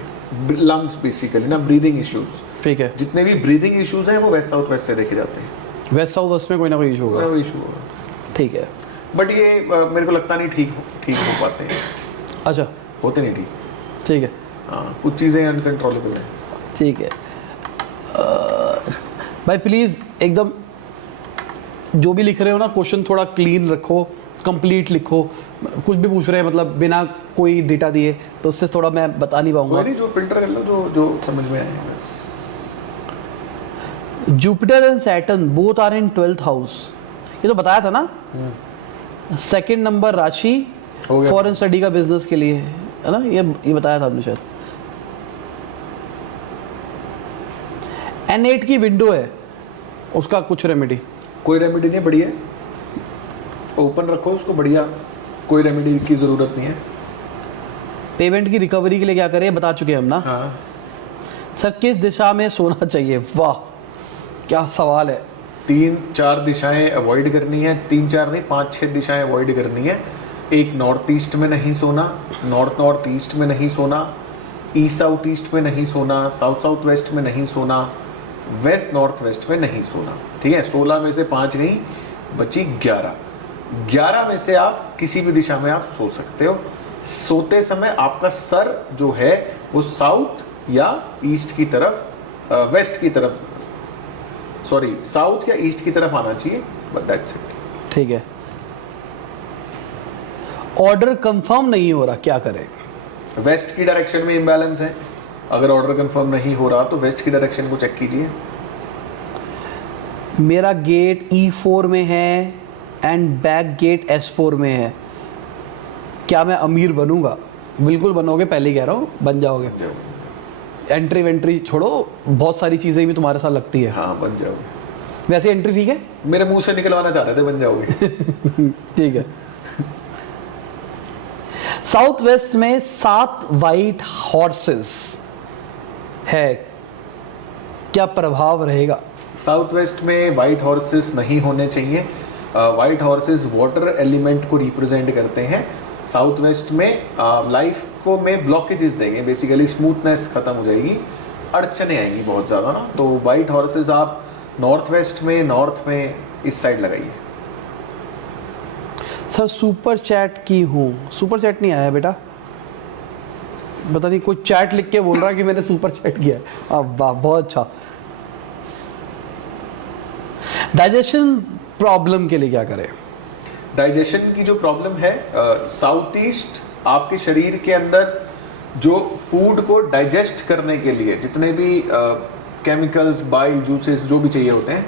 लंग्स बेसिकली ना, ब्रीदिंग इश्यूज, ठीक है, जितने भी ब्रीदिंग इश्यूज हैं वो वेस्ट साउथ वेस्ट से देखे जाते हैं। वेस्ट साउथ वेस्ट में कोई ना कोई इशू होगा। इशू होगा। ठीक है, बट ये मेरे को लगता नहीं ठीक हो पाते हैं। अच्छा, होते नहीं ठीक। ठीक है, हाँ, कुछ चीज़ें अनकंट्रोलेबल हैं। ठीक है। भाई प्लीज़ एकदम जो भी लिख रहे हो ना क्वेश्चन थोड़ा क्लीन रखो, कंप्लीट लिखो। कुछ भी पूछ रहे हैं मतलब बिना कोई डेटा दिए तो उससे थोड़ा मैं बता नहीं पाऊंगा। कोई नहीं, जो फिल्टर कर लो जो समझ में आए बस। Jupiter and Saturn both are in 12th house, ये तो बताया था ना। सेकंड नंबर राशि फॉरेन स्टडी का बिजनेस के लिए है ना, ये बताया था हमने शायद। N8 की विंडो है, उसका कुछ रेमेडी? कोई रेमेडी नहीं, बढ़िया ओपन रखो उसको, बढ़िया, कोई रेमेडी की जरूरत नहीं है। पेमेंट की रिकवरी के लिए क्या करें बता चुके हम ना। हाँ। सर किस दिशा में सोना चाहिए? वाह क्या सवाल है। 3-4 दिशाएं अवॉइड करनी है। 3-4 नहीं, 5-6 दिशाएं अवॉइड करनी है। एक नॉर्थ ईस्ट में नहीं सोना, नॉर्थ ईस्ट में नहीं सोना, ईस्ट साउथ ईस्ट में नहीं सोना, साउथ वेस्ट में नहीं सोना, वेस्ट नॉर्थ वेस्ट में नहीं सोना। ठीक है, 16 में से 5 गई, बची 11 में से आप किसी भी दिशा में आप सो सकते हो। सोते समय आपका सर जो है वो साउथ या ईस्ट की तरफ, वेस्ट की तरफ, सॉरी साउथ या ईस्ट की तरफ आना चाहिए, बट दैट्स इट। ठीक है। ऑर्डर कंफर्म नहीं हो रहा, क्या करें? वेस्ट की डायरेक्शन में इम्बैलेंस है। अगर ऑर्डर कंफर्म नहीं हो रहा तो वेस्ट की डायरेक्शन को चेक कीजिए। मेरा गेट E4 में है एंड बैक गेट S4 में है, क्या मैं अमीर बनूंगा? बिल्कुल बनोगे, पहले ही कह रहा हूँ, बन जाओगे। एंट्री वेंट्री छोड़ो, बहुत सारी चीजें भी तुम्हारे साथ लगती है। हाँ, बन जाओगे। वैसे एंट्री ठीक है, मेरे मुंह से निकलवाना चाह रहे थे, बन जाओगे। ठीक है। साउथ वेस्ट में 7 वाइट हॉर्सेस है, क्या प्रभाव रहेगा? साउथ वेस्ट में व्हाइट हॉर्सेस नहीं होने चाहिए। व्हाइट हॉर्सेस वाटर एलिमेंट को रिप्रेजेंट करते हैं। साउथ वेस्ट में लाइफ को में ब्लॉकेजेस देंगे, बेसिकली स्मूथनेस खत्म हो जाएगी, अड़चने आएंगी बहुत ज़्यादा ना। तो व्हाइट हॉर्सेस आप नॉर्थ वेस्ट में, नॉर्थ में इस साइड लगाइए। सर सुपर चैट की हूँ, सुपर चैट नहीं आया बेटा, पता नहीं कोई चैट लिख के बोल रहा है कि मैंने सुपर चैट किया है। अब वाह, बहुत अच्छा। डाइजेशन प्रॉब्लम के लिए क्या करें? डाइजेशन की जो प्रॉब्लम है, साउथ ईस्ट आपके शरीर के अंदर जो फूड को डाइजेस्ट करने के लिए जितने भी केमिकल्स, बाइल, जूसेस जो भी चाहिए होते हैं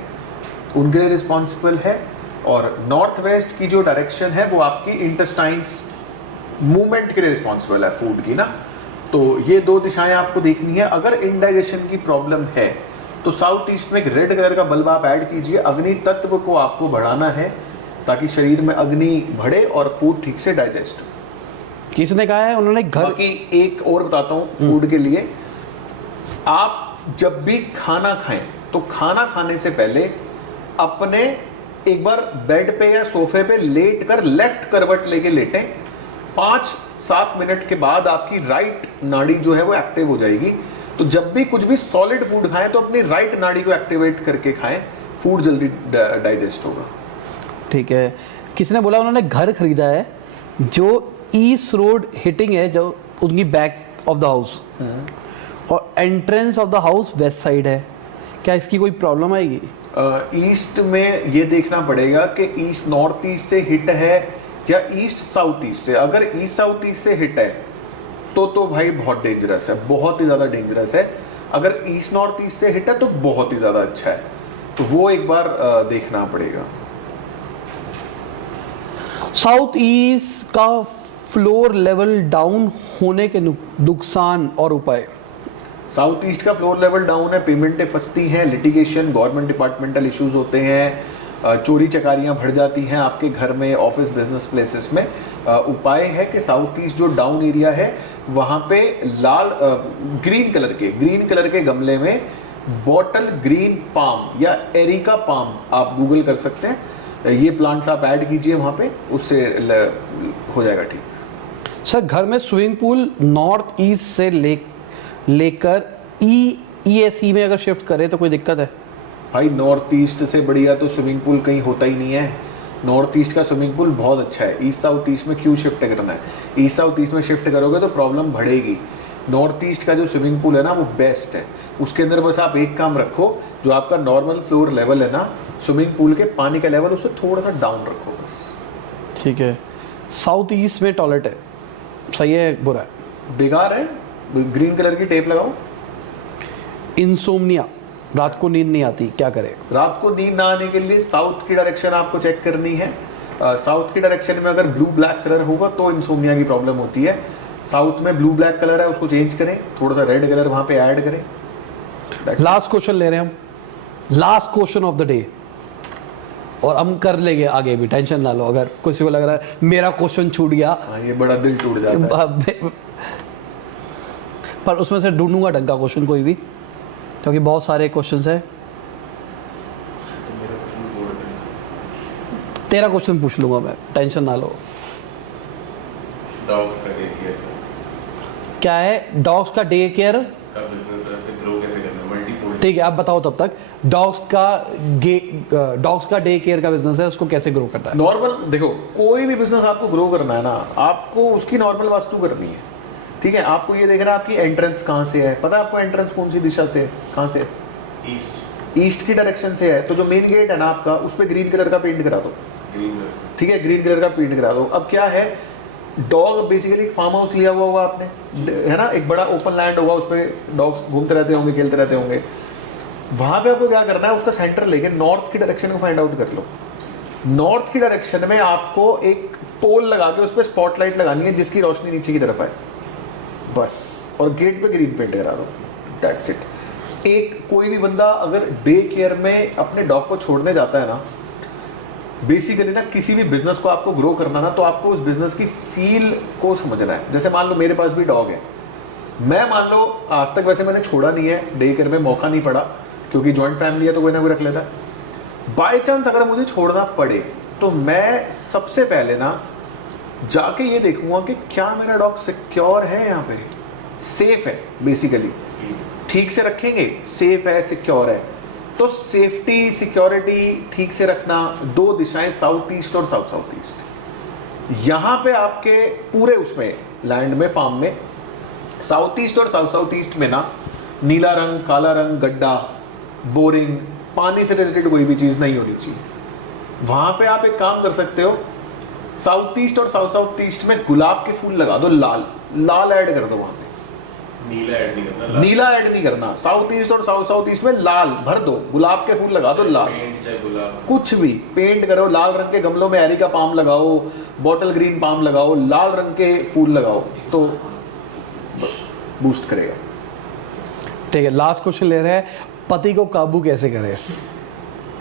उनके लिए रिस्पॉन्सिबल है। और नॉर्थ वेस्ट की जो डायरेक्शन है वो आपकी इंटेस्टाइन्स मूवमेंट के लिए रिस्पॉन्सिबल है फूड की ना। तो ये 2 दिशाएं आपको देखनी है। अगर इंडाइजेशन की प्रॉब्लम है तो साउथ ईस्ट में एक रेड कलर का बल्ब आप ऐड कीजिए। अग्नि तत्व को आपको बढ़ाना है ताकि शरीर में अग्नि बढ़े और फूड ठीक से डाइजेस्ट हो। किसने कहा है? उन्होंने घर बाकी एक और बताता हूँ फूड के लिए, आप जब भी खाना खाएं तो खाना खाने से पहले अपने एक बार बेड पे या सोफे पे लेट कर लेफ्ट करवट लेके लेटें। 5-7 मिनट के बाद आपकी राइट नाड़ी जो है वो एक्टिव हो जाएगी। तो जब भी कुछ भी सॉलिड फूड खाएं तो अपनी राइट नाड़ी को एक्टिवेट करके खाएं, फूड जल्दी डाइजेस्ट होगा। ठीक है। किसने बोला उन्होंने घर खरीदा है जो ईस्ट रोड हिटिंग है, जो उनकी बैक ऑफ द हाउस और entrance of the house west side है, क्या इसकी कोई प्रॉब्लम आएगी? ईस्ट में ये देखना पड़ेगा कि ईस्ट नॉर्थ ईस्ट से हिट है या ईस्ट साउथ ईस्ट से। अगर ईस्ट साउथ ईस्ट से हिट है तो भाई बहुत डेंजरस है, बहुत ही ज्यादा डेंजरस है। अगर ईस्ट नॉर्थ ईस्ट से हिट है तो बहुत ही ज्यादा अच्छा है, तो वो एक बार देखना पड़ेगा। साउथ ईस्ट का फ्लोर लेवल डाउन होने के नुकसान और उपाय। साउथ ईस्ट का फ्लोर लेवल डाउन है, पेमेंटें फंसती हैं, लिटिगेशन, गवर्नमेंट डिपार्टमेंटल इश्यूज होते हैं, चोरी चकारियां बढ़ जाती हैं आपके घर में, ऑफिस, बिजनेस प्लेसेस में। उपाय है कि साउथ ईस्ट जो डाउन एरिया है वहां पे लाल ग्रीन कलर के गमले में बॉटल ग्रीन पाम या एरिका पाम आप गूगल कर सकते हैं, ये प्लांट्स आप ऐड कीजिए वहां पे, उससे हो जाएगा ठीक। सर घर में स्विमिंग पूल नॉर्थ ईस्ट से लेकर EAC में अगर शिफ्ट करें तो कोई दिक्कत है? भाई नॉर्थ ईस्ट से बढ़िया तो स्विमिंग पूल कहीं होता ही नहीं है। नॉर्थ ईस्ट का स्विमिंग पूल बहुत अच्छा है, ईस्ट साउथ ईस्ट में क्यों शिफ्ट करना है? ईस्ट साउथ ईस्ट में शिफ्ट करोगे तो प्रॉब्लम बढ़ेगी। नॉर्थ ईस्ट का जो स्विमिंग पूल है ना वो बेस्ट है, उसके अंदर बस आप एक काम रखो, जो आपका नॉर्मल फ्लोर लेवल है ना स्विमिंग पूल के पानी का लेवल, उससे थोड़ा सा डाउन रखो बस। ठीक है। साउथ ईस्ट में टॉयलेट है, सही है बुरा है? बेकार है, ग्रीन कलर की टेप लगाओ। इंसोम्निया, रात को नींद नहीं आती, क्या करें? रात को नींद ना आने के लिए साउथ की डायरेक्शन आपको चेक करनी है। साउथ की डायरेक्शन में अगर ब्लू ब्लैक कलर होगा तो इंसोम्निया की प्रॉब्लम होती है। साउथ में ब्लू ब्लैक कलर है, उसको चेंज करें, थोड़ा सा रेड कलर वहां पे ऐड करें। लास्ट क्वेश्चन ले रहे हैं हम, last question of the day, और हम कर लेंगे आगे भी, टेंशन ना लो। अगर किसी को लग रहा है मेरा क्वेश्चन छूट गया, ये बड़ा दिल टूट जाता है। पर उसमें से ढूंढूंगा ढंग का क्वेश्चन कोई भी, क्योंकि बहुत सारे क्वेश्चंस है। तेरा क्वेश्चन पूछ लूंगा मैं, टेंशन ना लो। डॉग्स का डे केयर क्या है? डॉग्स का डे केयर का बिजनेस ऐसे ग्रो कैसे करना है, मल्टीफोल्ड। ठीक है, आप बताओ तब तक। डॉग्स का डे केयर का बिजनेस है, उसको कैसे ग्रो करना है? नॉर्मल देखो, कोई भी बिजनेस आपको ग्रो करना है ना, आपको उसकी नॉर्मल वास्तु करनी है। ठीक है, आपको ये देखना है आपकी एंट्रेंस कहाँ से है, पता है आपको एंट्रेंस कौन सी दिशा से, कहाँ से? ईस्ट की डायरेक्शन से है, तो जो मेन गेट है ना आपका, उस पर ग्रीन कलर का पेंट करा दो। ठीक है, ग्रीन कलर का पेंट करा दो। अब क्या है, डॉग बेसिकली फार्म हाउस लिया हुआ होगा आपने, है ना, एक बड़ा ओपन लैंड होगा, उस पर डॉग्स घूमते रहते होंगे, खेलते रहते होंगे। वहां पे आपको क्या करना है, उसका सेंटर लेके नॉर्थ की डायरेक्शन को फाइंड आउट कर लो। नॉर्थ की डायरेक्शन में आपको एक पोल लगा के उस पर स्पॉटलाइट लगानी है जिसकी रोशनी नीचे की तरफ आए, बस। और गेट पे ग्रीन पेंट करा दो, दैट्स इट। एक कोई भी बंदा अगर डे केयर में अपने डॉग को छोड़ने जाता है ना, बेसिकली ना किसी भी बिजनेस को आपको ग्रो करना ना, तो आपको उस बिजनेस की फील को समझना है। जैसे मान लो मेरे पास भी डॉग है, मैं मान लो आज तक वैसे मैंने छोड़ा नहीं है, डे केयर में मौका नहीं पड़ा, क्योंकि जॉइंट फैमिली है तो कोई ना कोई रख लेता है। बाय चांस अगर मुझे छोड़ना पड़े तो मैं सबसे पहले ना जाके ये देखूंगा कि क्या मेरा डॉग सिक्योर है, यहाँ पे सेफ है, बेसिकली ठीक से रखेंगे, सेफ है, सिक्योर है। तो सेफ्टी सिक्योरिटी ठीक से रखना, दो दिशाएं साउथ ईस्ट और साउथ साउथ ईस्ट। यहां पे आपके पूरे उसमें लैंड में, फार्म में, साउथ ईस्ट और साउथ साउथ ईस्ट में ना नीला रंग, काला रंग, गड्ढा, बोरिंग, पानी से रिलेटेड कोई भी चीज नहीं होनी चाहिए। वहां पे आप एक काम कर सकते हो, साउथ ईस्ट और साउथ साउथ ईस्ट में गुलाब के फूल लगा दो, लाल लाल ऐड कर दो वहां पे। नीला ऐड नहीं करना, नीला ऐड नहीं करना, साउथ ईस्ट और साउथ साउथ ईस्ट में लाल भर दो, गुलाब के फूल लगा दो, लाल, चाहे गुलाब, कुछ भी पेंट करो। लाल रंग के गमलों में एरिका पाम लगाओ, बॉटल ग्रीन पाम लगाओ, लाल रंग के फूल लगाओ, तो बूस्ट करेगा। ठीक है, लास्ट क्वेश्चन ले रहे हैं, पति को काबू कैसे करें?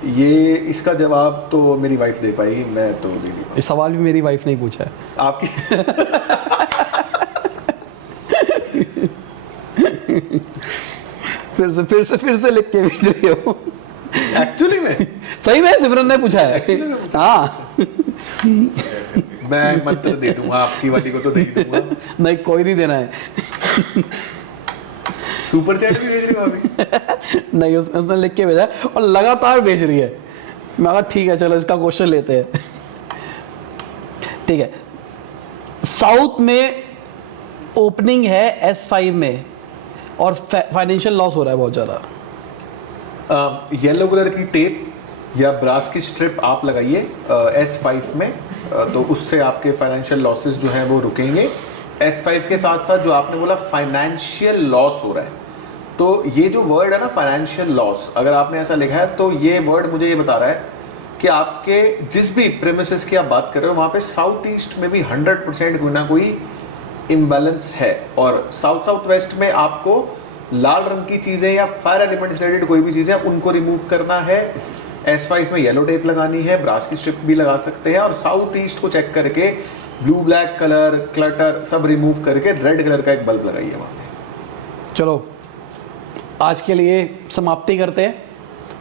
ये इसका जवाब तो मेरी वाइफ दे पाई, मैं तो दे नहीं पाऊँ। इस सवाल भी मेरी वाइफ ने ही पूछा है। आपकी फिर से लिख के भेज रही हो। एक्चुअली में सही में सिमरन ने पूछा है। हाँ मैं मंत्र दे दूंगा, आपकी वाली को तो दे ही दूंगा। नहीं, कोई नहीं देना है। सुपर चैट भी भेज रही हो अभी? नहीं, उसने लिख के भेजा और लगातार भेज रही है। मैं कहा ठीक है चलो इसका क्वेश्चन लेते हैं। ठीक है, साउथ में ओपनिंग है S5 में और फाइनेंशियल लॉस हो रहा है बहुत ज्यादा। येलो कलर की टेप या ब्रास की स्ट्रिप आप लगाइए S5 में, तो उससे आपके फाइनेंशियल लॉसेस जो है वो रुकेंगे। S5 के साथ साथ जो आपने बोला फाइनेंशियल लॉस हो रहा है, तो ये जो वर्ड है ना फाइनेंशियल लॉस, अगर आपने ऐसा लिखा है तो ये वर्ड मुझे ये बता रहा है कि आपके जिस भी प्रेमिसेस की आप बात कर रहे हो वहां पे साउथ ईस्ट में भी 100% कोई ना कोई इम्बैलेंस है, और साउथ साउथ वेस्ट में आपको लाल रंग की चीजें या फायर एलिमेंट्स रिलेटेड कोई भी चीजें उनको रिमूव करना है। S5 में येलो टेप लगानी है, ब्रास की स्ट्रिप भी लगा सकते हैं, और साउथ ईस्ट को चेक करके ब्लू ब्लैक कलर क्लटर सब रिमूव करके रेड कलर का एक बल्ब लगाइए वहां पे। चलो आज के लिए समाप्ति करते हैं,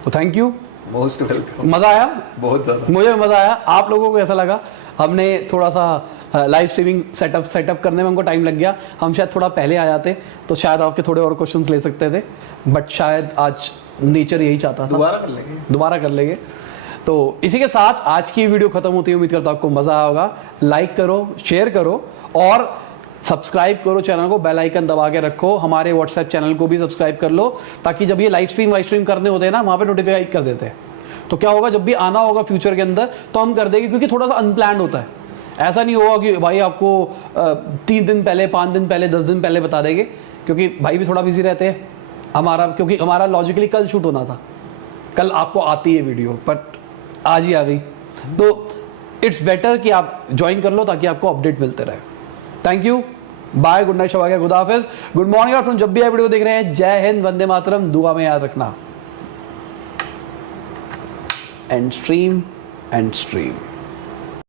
तो थैंक यू, मोस्ट वेलकम। मजा आया, बहुत ज्यादा मुझे मजा आया। आप लोगों को कैसा लगा? हमने थोड़ा सा लाइव स्ट्रीमिंग सेटअप करने में हमको टाइम लग गया। हम शायद थोड़ा पहले आ जाते तो शायद आपके थोड़े और क्वेश्चंस ले सकते थे, बट शायद आज नेचर यही चाहता था। दोबारा कर लेंगे। तो इसी के साथ आज की वीडियो खत्म होती है। उम्मीद करता हूं आपको मजा आया होगा। लाइक करो, शेयर करो और सब्सक्राइब करो चैनल को, बेल आइकन दबा के रखो। हमारे व्हाट्सएप चैनल को भी सब्सक्राइब कर लो, ताकि जब ये लाइव स्ट्रीम करने होते हैं ना, वहां पे नोटिफाई कर देते हैं। तो क्या होगा, जब भी आना होगा फ्यूचर के अंदर तो हम कर देंगे, क्योंकि थोड़ा सा अनप्लान्ड होता है। ऐसा नहीं होगा कि भाई आपको 3 दिन पहले, 5 दिन पहले, 10 दिन पहले बता देंगे, क्योंकि भाई भी थोड़ा बिजी रहते हैं हमारा, क्योंकि हमारा लॉजिकली कल शूट होना था। कल आपको आती है वीडियो, बट आज ही आ गई। तो इट्स बेटर कि आप ज्वाइन कर लो, ताकि आपको अपडेट मिलते रहे। Thank you, bye, good night, शबाके, खुदा हाफिज, गुड मॉर्निंग आफ्टरनून, जब भी आप वीडियो देख रहे हैं। जय हिंद, वंदे मातरम, दुआ में याद रखना। And stream.